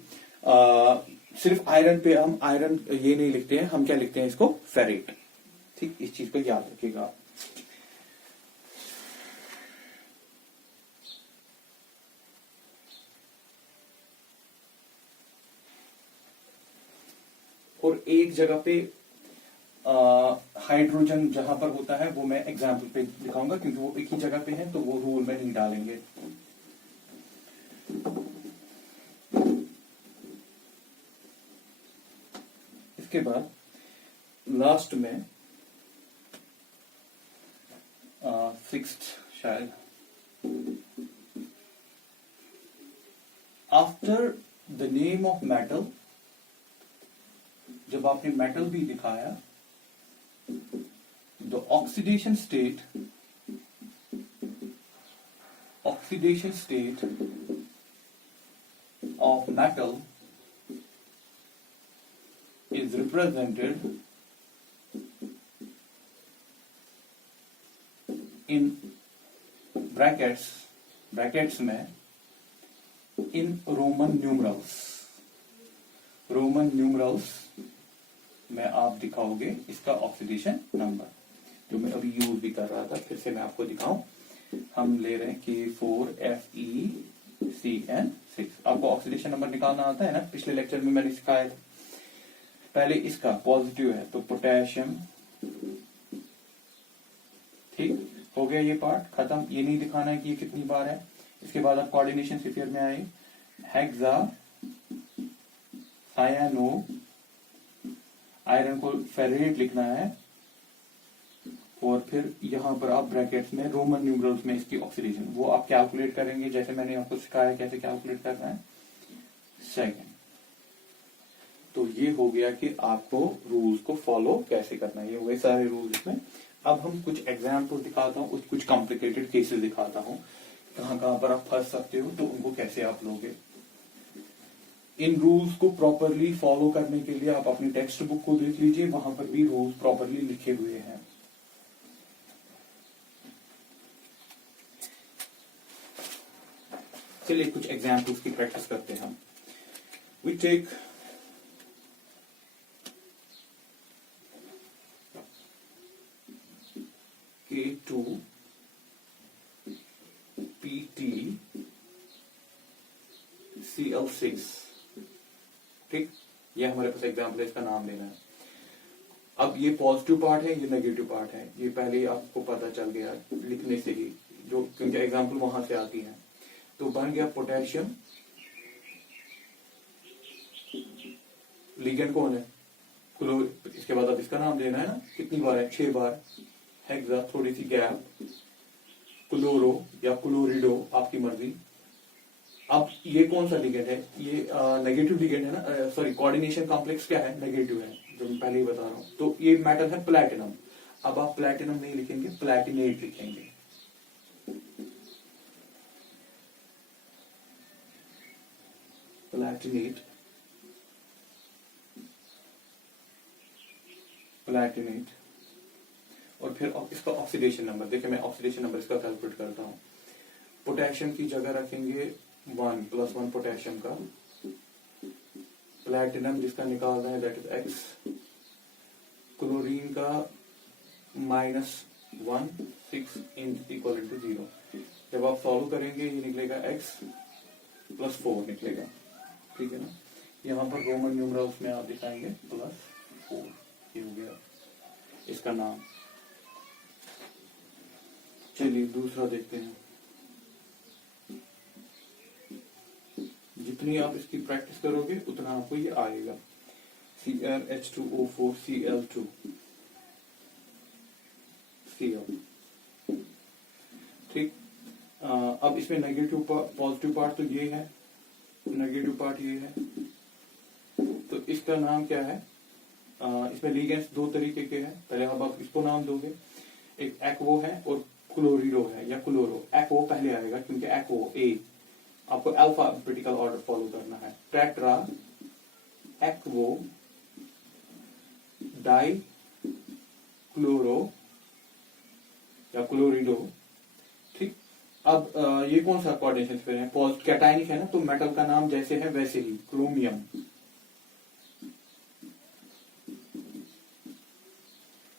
सिर्फ आयरन पे हम आयरन ये नहीं लिखते हैं, हम क्या लिखते हैं इसको, फेरेट, ठीक, इस चीज को याद रखिएगा। और एक जगह पे हाइड्रोजन जहां पर होता है वो मैं एग्जाम्पल पे दिखाऊंगा, क्योंकि वो एक ही जगह पे है तो वो रूल में नहीं डालेंगे। इसके बाद लास्ट में सिक्स्थ शायद, after the name of metal, जब आपने मेटल भी दिखाया, the oxidation state of metal is represented in brackets में in Roman numerals में आप दिखाओगे इसका ऑक्सीडेशन नंबर, जो मैं अभी यूज भी कर रहा था, फिर से मैं आपको दिखाऊं, हम ले रहे हैं K4FeCN6, आपको ऑक्सीडेशन नंबर निकालना आता है ना, पिछले लेक्चर में मैंने सिखाया था। पहले इसका पॉजिटिव है तो पोटेशियम, ठीक हो गया, ये पार्ट खत्म, ये नहीं दिखाना है कि ये कितनी बार है। इसके बाद आप कोऑर्डिनेशन स्फीयर में आए, हेक्सा सायानो, आयरन को फेरेट लिखना है, और फिर यहां पर आप ब्रैकेट्स में रोमन न्यूमरल्स में इसकी ऑक्सीडेशन वो आप कैलकुलेट करेंगे, जैसे मैंने आपको सिखाया कैसे कैलकुलेट करना है सेकंड। तो ये हो गया कि आपको रूल्स को फॉलो कैसे करना है, ये हो गए सारे रूल्स इसमें। अब हम कुछ एग्जाम्पल दिखाता हूँ, कुछ कॉम्प्लिकेटेड केसेस दिखाता हूँ, कहाँ कहाँ पर आप फंस सकते हो, तो उनको कैसे आप लोगे। इन रूल्स को प्रॉपरली फॉलो करने के लिए आप अपनी टेक्स्ट बुक को देख लीजिए, वहां पर भी रूल्स प्रॉपरली लिखे हुए हैं। चलिए कुछ एग्जाम्पल्स की प्रैक्टिस करते हैं हम। We take K2 PT Cl6, ठीक, ये हमारे पास एग्जाम्पल है, इसका नाम लेना है। अब ये पॉजिटिव पार्ट है, ये नेगेटिव पार्ट है, ये पहले ही आपको पता चल गया लिखने से ही, जो क्योंकि एग्जाम्पल वहां से आती है। तो बन गया पोटेशियम, लिगेंड कौन है, क्लोर, इसके बाद अब इसका नाम लेना है ना, कितनी बार है, 6 बार, हेक्सा, थोड़ी सी गैप, क्लोरो या क्लोरिडो, आपकी मर्जी। अब ये कौन सा लिगेंड है, ये नेगेटिव लिगेंड है ना, सॉरी कोऑर्डिनेशन कॉम्प्लेक्स क्या है, नेगेटिव है, जो मैं पहले ही बता रहा हूं। तो ये मेटल है प्लैटिनम। अब आप प्लैटिनम नहीं लिखेंगे, प्लैटिनेट लिखेंगे। प्लैटिनेट, प्लैटिनेट। और फिर इसका ऑक्सीडेशन नंबर, देखिए मैं ऑक्सीडेशन नंबर इसका कैलकुलेट करता हूं। पोटेशियम की जगह रखेंगे 1 + 1 पोटेशियम का, प्लैटिनम जिसका निकालना है दैट इज X, क्लोरीन का -1 6 इक्वल टू 0। जब आप सॉल्व करेंगे ये निकलेगा X + 4 निकलेगा, ठीक है ना। यहाँ पर रोमन न्यूमरल्स में आप दिखाएंगे +4, ये हो गया इसका नाम। चलिए दूसरा देखते हैं। जितनी आप इसकी प्रैक्टिस करोगे उतना आपको ये आएगा। CrH2O4 Cl2 Cl, ठीक। अब इसमें नेगेटिव पॉजिटिव पार्ट तो ये है, नेगेटिव पार्ट ये है, तो इसका नाम क्या है। इसमें लिगेंड्स 2 तरीके के हैं। पहले अब आप इसको नाम दोगे, एक एक्वो है और क्लोरिडो है या क्लोरो। एक्वो पहले आएगा क्योंकि एक्वो ए, आपको अल्फाबेटिकल ऑर्डर फॉलो करना है। टेट्रा एक्वो डाई क्लोरो या क्लोरिडो, ठीक। अब ये कौन सा कोऑर्डिनेशन फिर है, कैटायनिक है ना, तो मेटल का नाम जैसे है वैसे ही, क्रोमियम,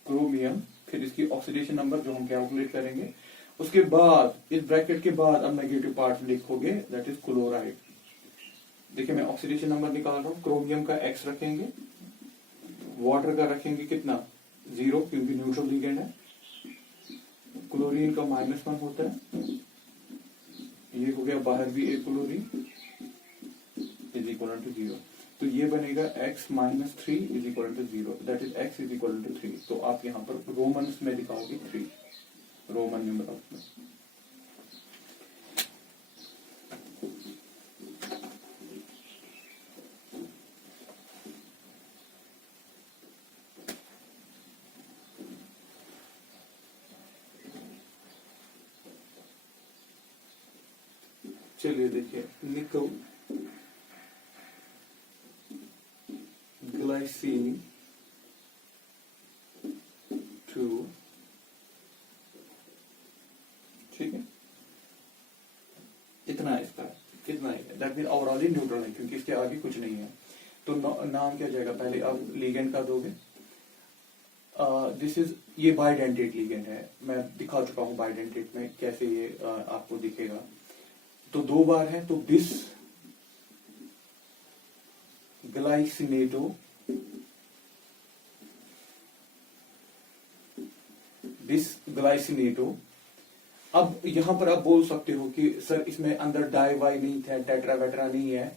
क्रोमियम। फिर इसकी ऑक्सीडेशन नंबर जो हम कैलकुलेट करेंगे, उसके बाद इस ब्रैकेट के बाद अब नेगेटिव पार्ट लिखोगे दैट इज क्लोराइड। देखिए मैं ऑक्सीडेशन नंबर निकाल रहा हूं। क्रोमियम का X रखेंगे, वाटर का रखेंगे कितना 0 क्योंकि न्यूट्रल लिगेंड है, क्लोरीन का -1 होता है, ये हो गया बाहर भी एक क्लोरीन इज इक्वल टू 0। तो ये बनेगा X - 3 is equal to 0, that is X is equal to 3। तो आप यहाँ पर रोमन्स में दिखाओगे 3, रोमन न्यूमरल्स में। चलिए देखिए, निकल ग्लाइसिन 2, ठीक है, इतना है इसका, कितना है, दैट मीन ओवरऑल न्यूट्रल है क्योंकि इसके आगे कुछ नहीं है। तो नाम क्या जाएगा, पहले आप लिगेंड का दोगे। दिस इज, ये बाइडेंटेट लिगेंड है, मैं दिखा चुका हूं बाइडेंटेट में कैसे ये आपको दिखेगा। तो 2 बार है, तो बिस ग्लाइसिनेटो, बिस ग्लाइसिनेटो। अब यहां पर आप बोल सकते हो कि सर इसमें अंदर डाई वाई नहीं था, टेट्रा वेट्रा नहीं है,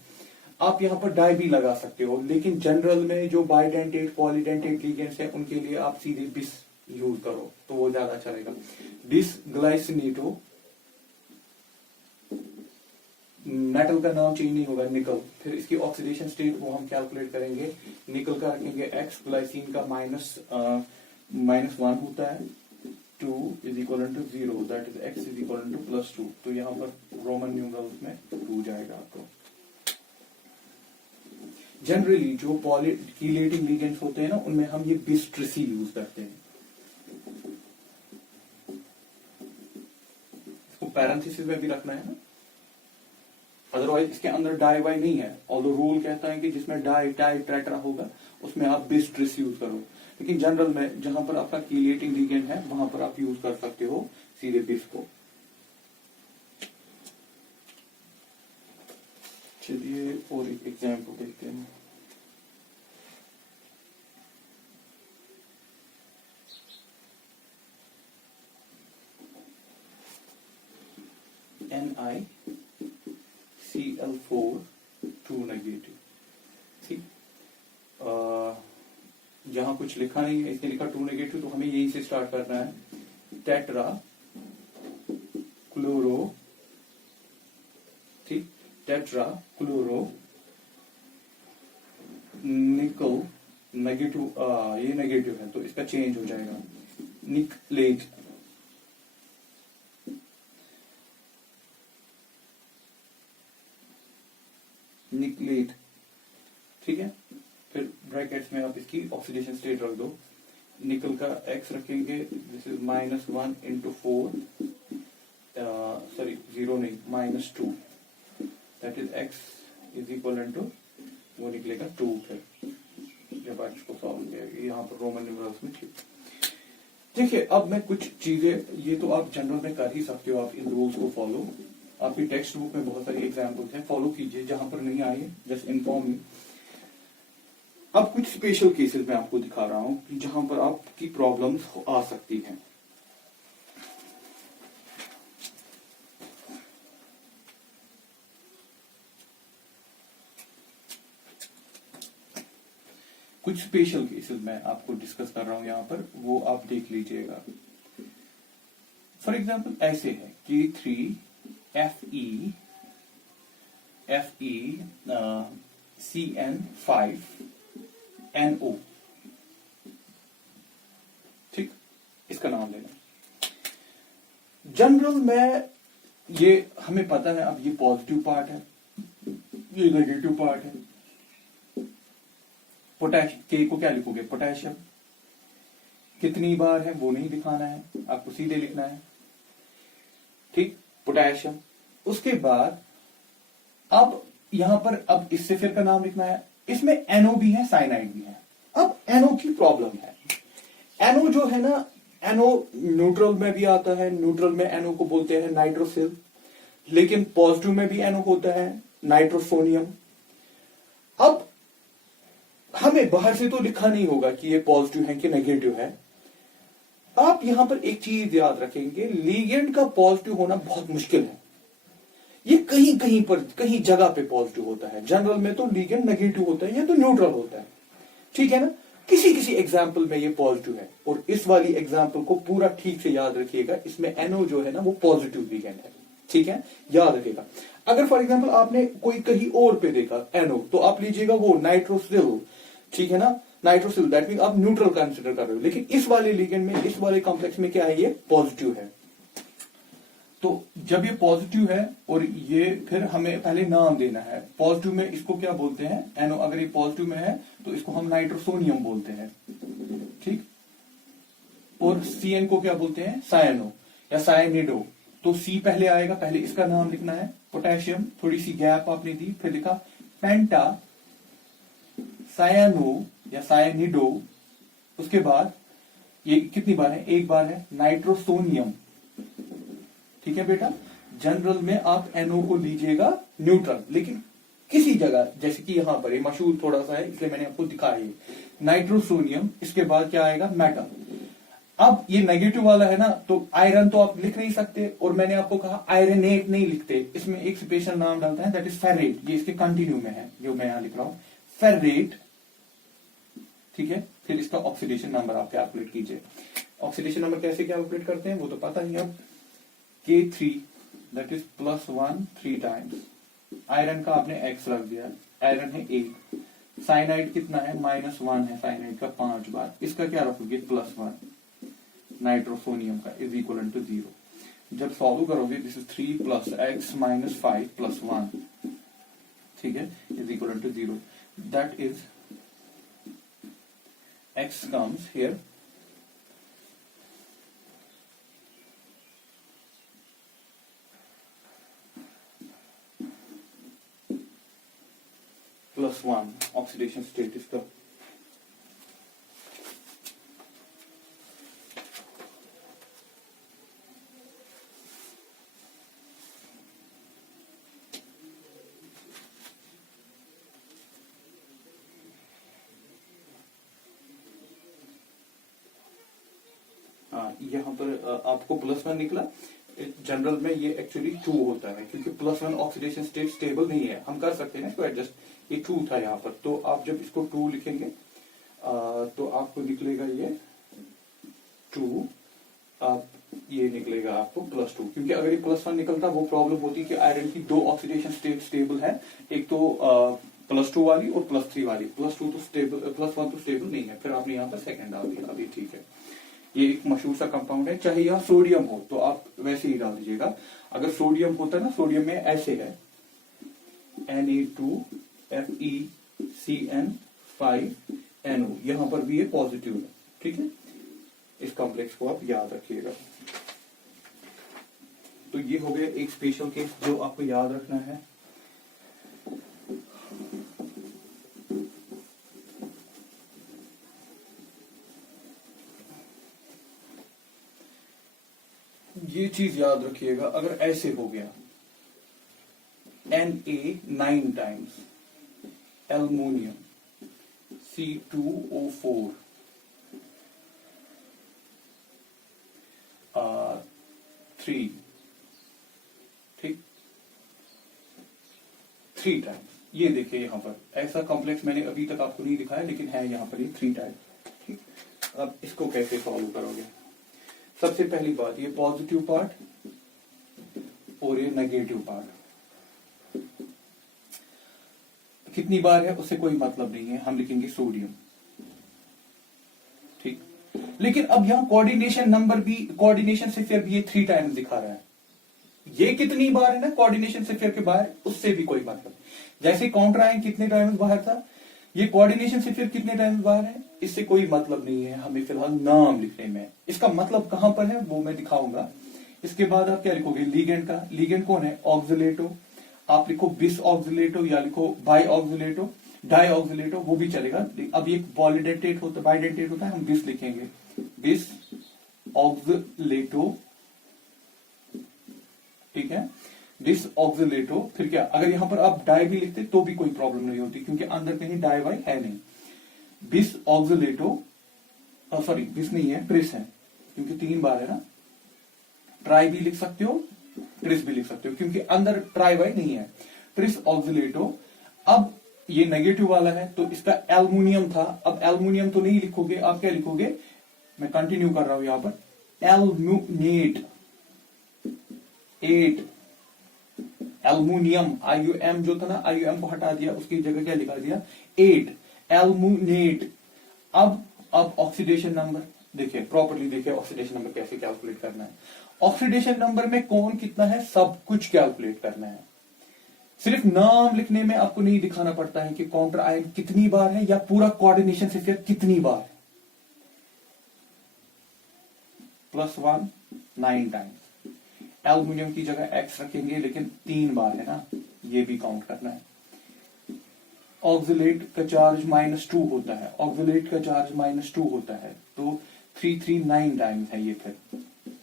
आप यहां पर डाई भी लगा सकते हो, लेकिन जनरल में जो बाइडेंटेट पॉलीडेंटेट लिगेंड्स है उनके लिए आप सीधे बिस यूज करो तो वो ज्यादा चलेगा। बिस ग्लाइसिनेटो, मेटल का नाम चेंज नहीं होगा, निकल। फिर इसकी ऑक्सीडेशन स्टेट वो हम कैलकुलेट करेंगे। निकल का रखेंगे X, ग्लाइसिन का -1 होता है, 2 is equal to 0, that is X is equal to +2। तो यहाँ पर रोमन न्यूमरल्स में 2 जाएगा आपको। जनरली जो चेलेटिंग लिगेंड्स होते हैं ना, उनमें हम ये बिस-ट्रिस यूज करते हैं। इसको पैरेंथेसिस में भी रखना है ना, अदरवाइज इसके अंदर डाई वाई नहीं है। ऑल्दो रूल कहता है कि जिसमें डाई टाई ट्रेट्रा होगा उसमें आप बिस-ट्रिस यूज करो, लेकिन जनरल में जहां पर आपका चेलेटिंग लिगेंड है वहां पर आप यूज कर सकते हो सीधे बिस को। चलिए और एक एग्जाम्पल देखते हैं। NiCl4 2 नेगेटिव, ठीक। जहां कुछ लिखा नहीं है, इसने लिखा 2 नेगेटिव, तो हमें यहीं से स्टार्ट करना है। टेट्रा क्लोरो, ठीक, टेट्रा क्लोरो निकल नेगेटिव, ये नेगेटिव है तो इसका चेंज हो जाएगा निकलेट, निकलेट, ठीक है। फिर ब्रैकेट्स में आप इसकी ऑक्सीडेशन स्टेट रख दो। निकल का x रखेंगे, दिस इज -1 into 4, सॉरी 0 नहीं, -2, that is x is equal to, वो निकलेगा 2। फिर जब आप इसको सॉल्व किया, यहाँ पर रोमन न्यूमरल्स में, ठीक। देखिए अब मैं कुछ चीजें, ये तो आप जनरल में कर ही सकते हो, आप इन रूल्स को फॉलो, आपकी टेक्स्ट बुक में बहुत सारी एग्जाम्पल्स हैं, फॉलो कीजिए। जहां पर नहीं आए जस्ट इन्फॉर्म मी। अब कुछ स्पेशल केसेस मैं आपको दिखा रहा हूं कि जहां पर आपकी प्रॉब्लम्स आ सकती हैं। कुछ स्पेशल केसेस मैं आपको डिस्कस कर रहा हूं यहां पर, वो आप देख लीजिएगा। फॉर एग्जाम्पल ऐसे है K3Fe CN5NO, ठीक, इसका नाम लेना। जनरल में ये हमें पता है, अब ये पॉजिटिव पार्ट है, ये नेगेटिव पार्ट है। पोटेशियम, के को क्या लिखोगे, पोटेशियम, कितनी बार है वो नहीं दिखाना है, आपको सीधे लिखना है, ठीक, पोटेशियम। उसके बाद अब यहां पर अब इससे फिर का नाम लिखना है, इसमें एनओ भी है, साइनाइड भी है। अब एनओ की प्रॉब्लम है, एनओ जो है ना, एनओ न्यूट्रल में भी आता है, न्यूट्रल में एनओ को बोलते हैं नाइट्रोसिल, लेकिन पॉजिटिव में भी एनओ होता है नाइट्रोसोनियम। अब हमें बाहर से तो लिखा नहीं होगा कि ये पॉजिटिव है कि नेगेटिव है। आप यहां पर एक चीज याद रखेंगे, लिगेंड का पॉजिटिव होना बहुत मुश्किल है। ये कहीं कहीं पर, कहीं जगह पे पॉजिटिव होता है। जनरल में तो लिगेंड नेगेटिव होता है या तो न्यूट्रल होता है, ठीक है ना। किसी किसी एग्जाम्पल में ये पॉजिटिव है, और इस वाली एग्जाम्पल को पूरा ठीक से याद रखिएगा, इसमें एनओ जो है ना वो पॉजिटिव लिगेंड है, ठीक है, याद रखिएगा। अगर फॉर एग्जाम्पल आपने कोई कहीं और पे देखा एनओ, तो आप लीजिएगा वो नाइट्रोसिल, ठीक है ना, नाइट्रोसिल, दैट मीन आप न्यूट्रल कंसिडर कर रहे हो। लेकिन इस वाले लिगेंड में, इस वाले कॉम्प्लेक्स में क्या है, ये पॉजिटिव है। तो जब ये पॉजिटिव है, और ये फिर हमें पहले नाम देना है। पॉजिटिव में इसको क्या बोलते हैं, एनओ। अगर ये पॉजिटिव में है तो इसको हम नाइट्रोसोनियम बोलते हैं, ठीक। और सीएन को क्या बोलते हैं, सायनो या सायनिडो। तो सी पहले आएगा, पहले इसका नाम लिखना है, पोटेशियम, थोड़ी सी गैप आपने दी, फिर लिखा पेंटा सायनो या सायनिडो। उसके बाद ये कितनी बार है, एक बार है, नाइट्रोसोनियम, ठीक है बेटा। जनरल में आप एनओ को लीजिएगा न्यूट्रल, लेकिन किसी जगह, जैसे कि यहां पर ये मशहूर थोड़ा सा है इसलिए मैंने आपको दिखाया, नाइट्रोसोनियम। इसके बाद क्या आएगा, मेटल। अब ये नेगेटिव वाला है ना, तो आयरन तो आप लिख नहीं सकते, और मैंने आपको कहा आयरनेट नहीं लिखते, इसमें एक स्पेशल नाम डालता है, दैट इज फेरेट। ये इसके कंटिन्यू में है जो मैं यहां लिख रहा हूं, फेरेट, ठीक है। फिर इसका ऑक्सीडेशन नंबर आप कैलकुलेट कीजिए। ऑक्सीडेशन नंबर कैसे कैलकुलेट करते हैं वो तो पता ही है। K3 that is +1 3 times. Iron का आपने x रख दिया, आयरन है 8। साइनाइड कितना है, -1 है साइनाइड का 5 बार। इसका क्या रखोगे, +1। नाइट्रोसोनियम का इज इक्वल टू 0। जब सॉल्व करोगे, दिस इज 3 + x - 5 + 1, ठीक है, is equal to 0। that is X comes here +1 oxidation state इसका। यहाँ पर आपको +1 निकला। जनरल में ये एक्चुअली 2 होता है, क्योंकि +1 ऑक्सीडेशन स्टेट स्टेबल नहीं है। हम कर सकते हैं इसको एडजस्ट। ये 2 था यहाँ पर, तो आप जब इसको 2 लिखेंगे तो आपको निकलेगा ये 2, आप ये निकलेगा आपको +2। क्योंकि अगर ये +1 निकलता वो प्रॉब्लम होती कि आयरन की 2 ऑक्सीडेशन स्टेट स्टेबल है, एक तो +2 वाली और +3 वाली। +2 तो स्टेबल, +1 तो स्टेबल नहीं है। फिर आपने यहाँ पर सेकंड डाल दिया, अभी ठीक है। ये एक मशहूर सा कंपाउंड है। चाहे यहाँ सोडियम हो तो आप वैसे ही डाल दीजिएगा। अगर सोडियम होता ना, सोडियम में ऐसे है Na2FeCN5NO, यहां पर भी ये पॉजिटिव है, ठीक है। इस कॉम्प्लेक्स को आप याद रखिएगा। तो ये हो गया एक स्पेशल केस जो आपको याद रखना है। ये चीज याद रखिएगा, अगर ऐसे हो गया Na 9 टाइम्स एल्युमिनियम C2O4 3, ठीक, 3 टाइम्स। ये देखिए यहाँ पर ऐसा कॉम्प्लेक्स मैंने अभी तक आपको नहीं दिखाया, लेकिन है यहाँ पर ये 3 टाइम्स, ठीक। अब इसको कैसे सॉल्व करोगे? सबसे पहली बात, ये पॉजिटिव पार्ट और ये नेगेटिव पार्ट कितनी बार है उससे कोई मतलब नहीं है, हम लिखेंगे सोडियम, ठीक। लेकिन अब यहां कोऑर्डिनेशन नंबर भी, कोऑर्डिनेशन सिफियर भी ये 3 टाइम्स दिखा रहा है। ये कितनी बार है ना कोऑर्डिनेशन सिफियर के बाहर, उससे भी कोई मतलब। जैसे काउंटर आयन कितने टाइम्स बाहर था, ये कोऑर्डिनेशन सिफियर कितने टाइम्स बाहर है, इससे कोई मतलब नहीं है हमें फिलहाल नाम लिखने में। इसका मतलब कहां पर है वो मैं दिखाऊंगा। इसके बाद आप क्या लिखोगे? लीगेंड का, लीगेंड कौन है? ऑक्सिलेटो। आप लिखो बिस ऑक्सिलेटो या लिखो बाई ऑक्सिलेटो, डाई ऑक्सिलेटो, वो भी चलेगा। अब ये पॉलीडेंटेट होता है, बाइडेंटेट होता है, हम बिस लिखेंगे, बिस ऑक्सिलेटो, ठीक है, बिस ऑक्सिलेटो। फिर क्या, अगर यहां पर आप डाई भी लिखते तो भी कोई प्रॉब्लम नहीं होती, क्योंकि अंदर कहीं डाई वाई है नहीं। बिस ऑक्सिलेटो, सॉरी बिस नहीं है, ट्रिस है, क्योंकि 3 बार है ना। ट्राई भी लिख सकते हो, ट्रिस भी लिख सकते हो, क्योंकि अंदर ट्राई वाई नहीं है। ट्रिस ऑक्सिलेटो। अब ये नेगेटिव वाला है तो इसका एल्युमिनियम था। अब एल्युमिनियम तो नहीं लिखोगे, आप क्या लिखोगे? मैं कंटिन्यू कर रहा हूं यहां पर, एल्युमिनेट 8 एल्युमिनियम, IUM जो था ना, IUM को हटा दिया, उसकी जगह क्या लिखा दिया? 8 एल्युमिनेट। अब ऑक्सीडेशन नंबर देखिए, प्रॉपर्ली देखिए ऑक्सीडेशन नंबर कैसे कैलकुलेट करना है। ऑक्सीडेशन नंबर में कौन कितना है सब कुछ कैलकुलेट करना है। सिर्फ नाम लिखने में आपको नहीं दिखाना पड़ता है कि काउंटर आयन कितनी बार है या पूरा कोऑर्डिनेशन सिफियर कितनी बार है। +1 9 टाइम्स। एल्युमिनियम की जगह X रखेंगे, लेकिन 3 बार है ना, ये भी काउंट करना है। ऑक्सिलेट का चार्ज -2 होता है, ऑक्सिलेट का चार्ज -2 होता है, तो 339 टाइम्स है ये, फिर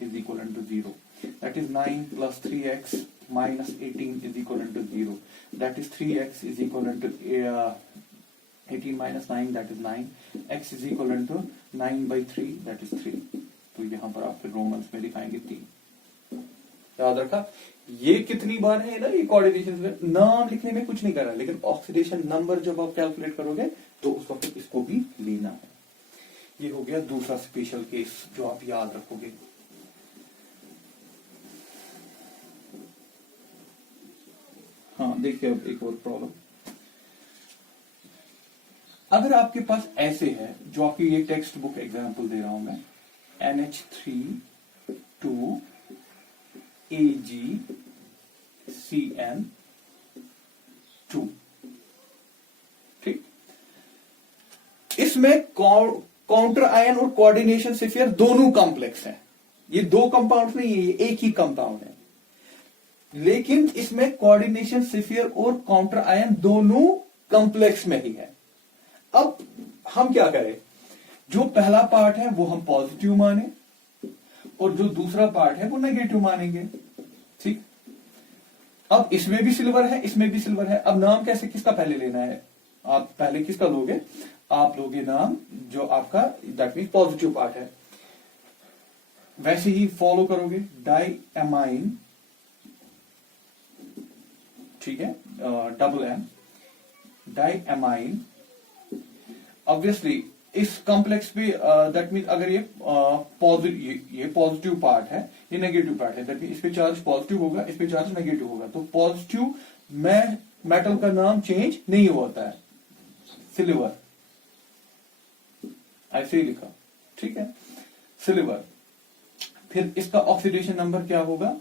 is equal to 0। That is 9 + 3x - 18 is equal to 0। That is 3x is equal to 18 - 9, that is 9। x is equal to 9/3, that is 3। तो यहां पर आप फिर रोमन्स में लिखाएंगे 3। याद रखा? ये कितनी बार है ना, ये कोऑर्डिनेशन नाम लिखने में कुछ नहीं कर रहा, लेकिन ऑक्सीडेशन नंबर जब आप कैलकुलेट करोगे तो उस वक्त इसको भी लेना है। ये हो गया दूसरा स्पेशल केस जो आप याद रखोगे। हाँ देखिए, अब एक और प्रॉब्लम। अगर आपके पास ऐसे है, जो आपकी ये टेक्स्ट बुक एग्जांपल दे रहा हूं मैं, NH3 2 AgCN2, ठीक। इसमें काउंटर आयन और कोऑर्डिनेशन स्फीयर दोनों कॉम्प्लेक्स हैं। ये दो कंपाउंड नहीं है, ये एक ही कंपाउंड है, लेकिन इसमें कोऑर्डिनेशन स्फीयर और काउंटर आयन दोनों कॉम्प्लेक्स में ही है। अब हम क्या करें, जो पहला पार्ट है वो हम पॉजिटिव माने और जो दूसरा पार्ट है वो नेगेटिव मानेंगे। ठीक, अब इसमें भी सिल्वर है, इसमें भी सिल्वर है। अब नाम कैसे, किसका पहले लेना है, आप पहले किसका लोगे, आप लोगे नाम जो आपका दैट मीन पॉजिटिव पार्ट है, वैसे ही फॉलो करोगे डाई एमाइन, ठीक है, double M diamine. Obviously इस कॉम्प्लेक्स पे दैट मीन अगर ये पॉजिटिव पार्ट है, ये नेगेटिव पार्ट है, दैट मीन इस पे चार्ज पॉजिटिव होगा, इस पे चार्ज नेगेटिव होगा, तो पॉजिटिव में मेटल का नाम चेंज नहीं होता है, सिल्वर, ऐसे ही लिखा, ठीक है, सिल्वर। फिर इसका ऑक्सीडेशन नंबर क्या होगा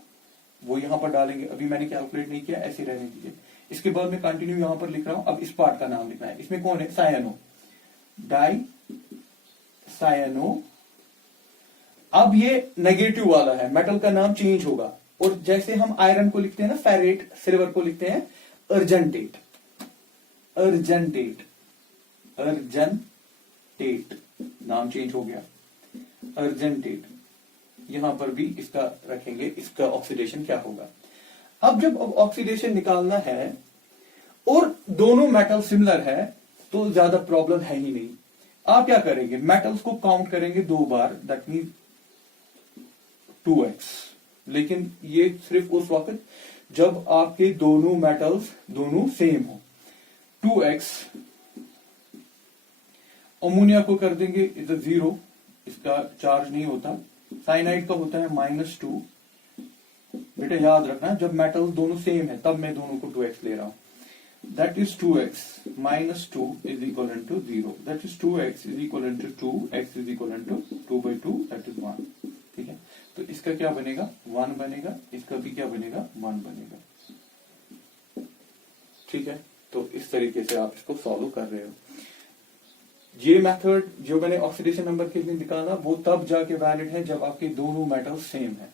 वो यहां पर डालेंगे, अभी मैंने कैलकुलेट नहीं किया, ऐसे रहने दीजिए। इसके बाद में कंटिन्यू यहां पर लिख रहा हूं। अब इस पार्ट का नाम लिखना है, इसमें कौन है, सायनो, डाई सायनो। अब ये नेगेटिव वाला है, मेटल का नाम चेंज होगा, और जैसे हम आयरन को लिखते हैं ना फेरेट, सिल्वर को लिखते हैं अर्जेंटेट, अर्जेंटेट, अर्जेंटेट, नाम चेंज हो गया, अर्जेंटेट। यहां पर भी इसका रखेंगे, इसका ऑक्सीडेशन क्या होगा। अब जब ऑक्सीडेशन निकालना है और दोनों मेटल सिमिलर है तो ज्यादा प्रॉब्लम है ही नहीं। आप क्या करेंगे, मेटल्स को काउंट करेंगे 2 बार, दैट मीन 2x, लेकिन ये सिर्फ उस वक्त जब आपके दोनों मेटल्स दोनों सेम हो। 2x अमोनिया को कर देंगे इधर 0, इसका चार्ज नहीं होता। साइनाइड का होता है -2। बेटा याद रखना, जब मेटल्स दोनों सेम है तब मैं दोनों को 2x ले रहा हूं। That is 2x minus 2 is equivalent to 0. That is 2x is equivalent to 2, x is equivalent to 2 by 2, that is 1. ठीक है, तो इसका क्या बनेगा, 1 बनेगा, इसका भी क्या बनेगा, 1 बनेगा। ठीक है, तो इस तरीके से आप इसको सॉल्व कर रहे हो। ये मेथड जो मैंने ऑक्सीडेशन नंबर के लिए निकाला वो तब जाके वैलिड है जब आपके दोनों मेटल सेम है।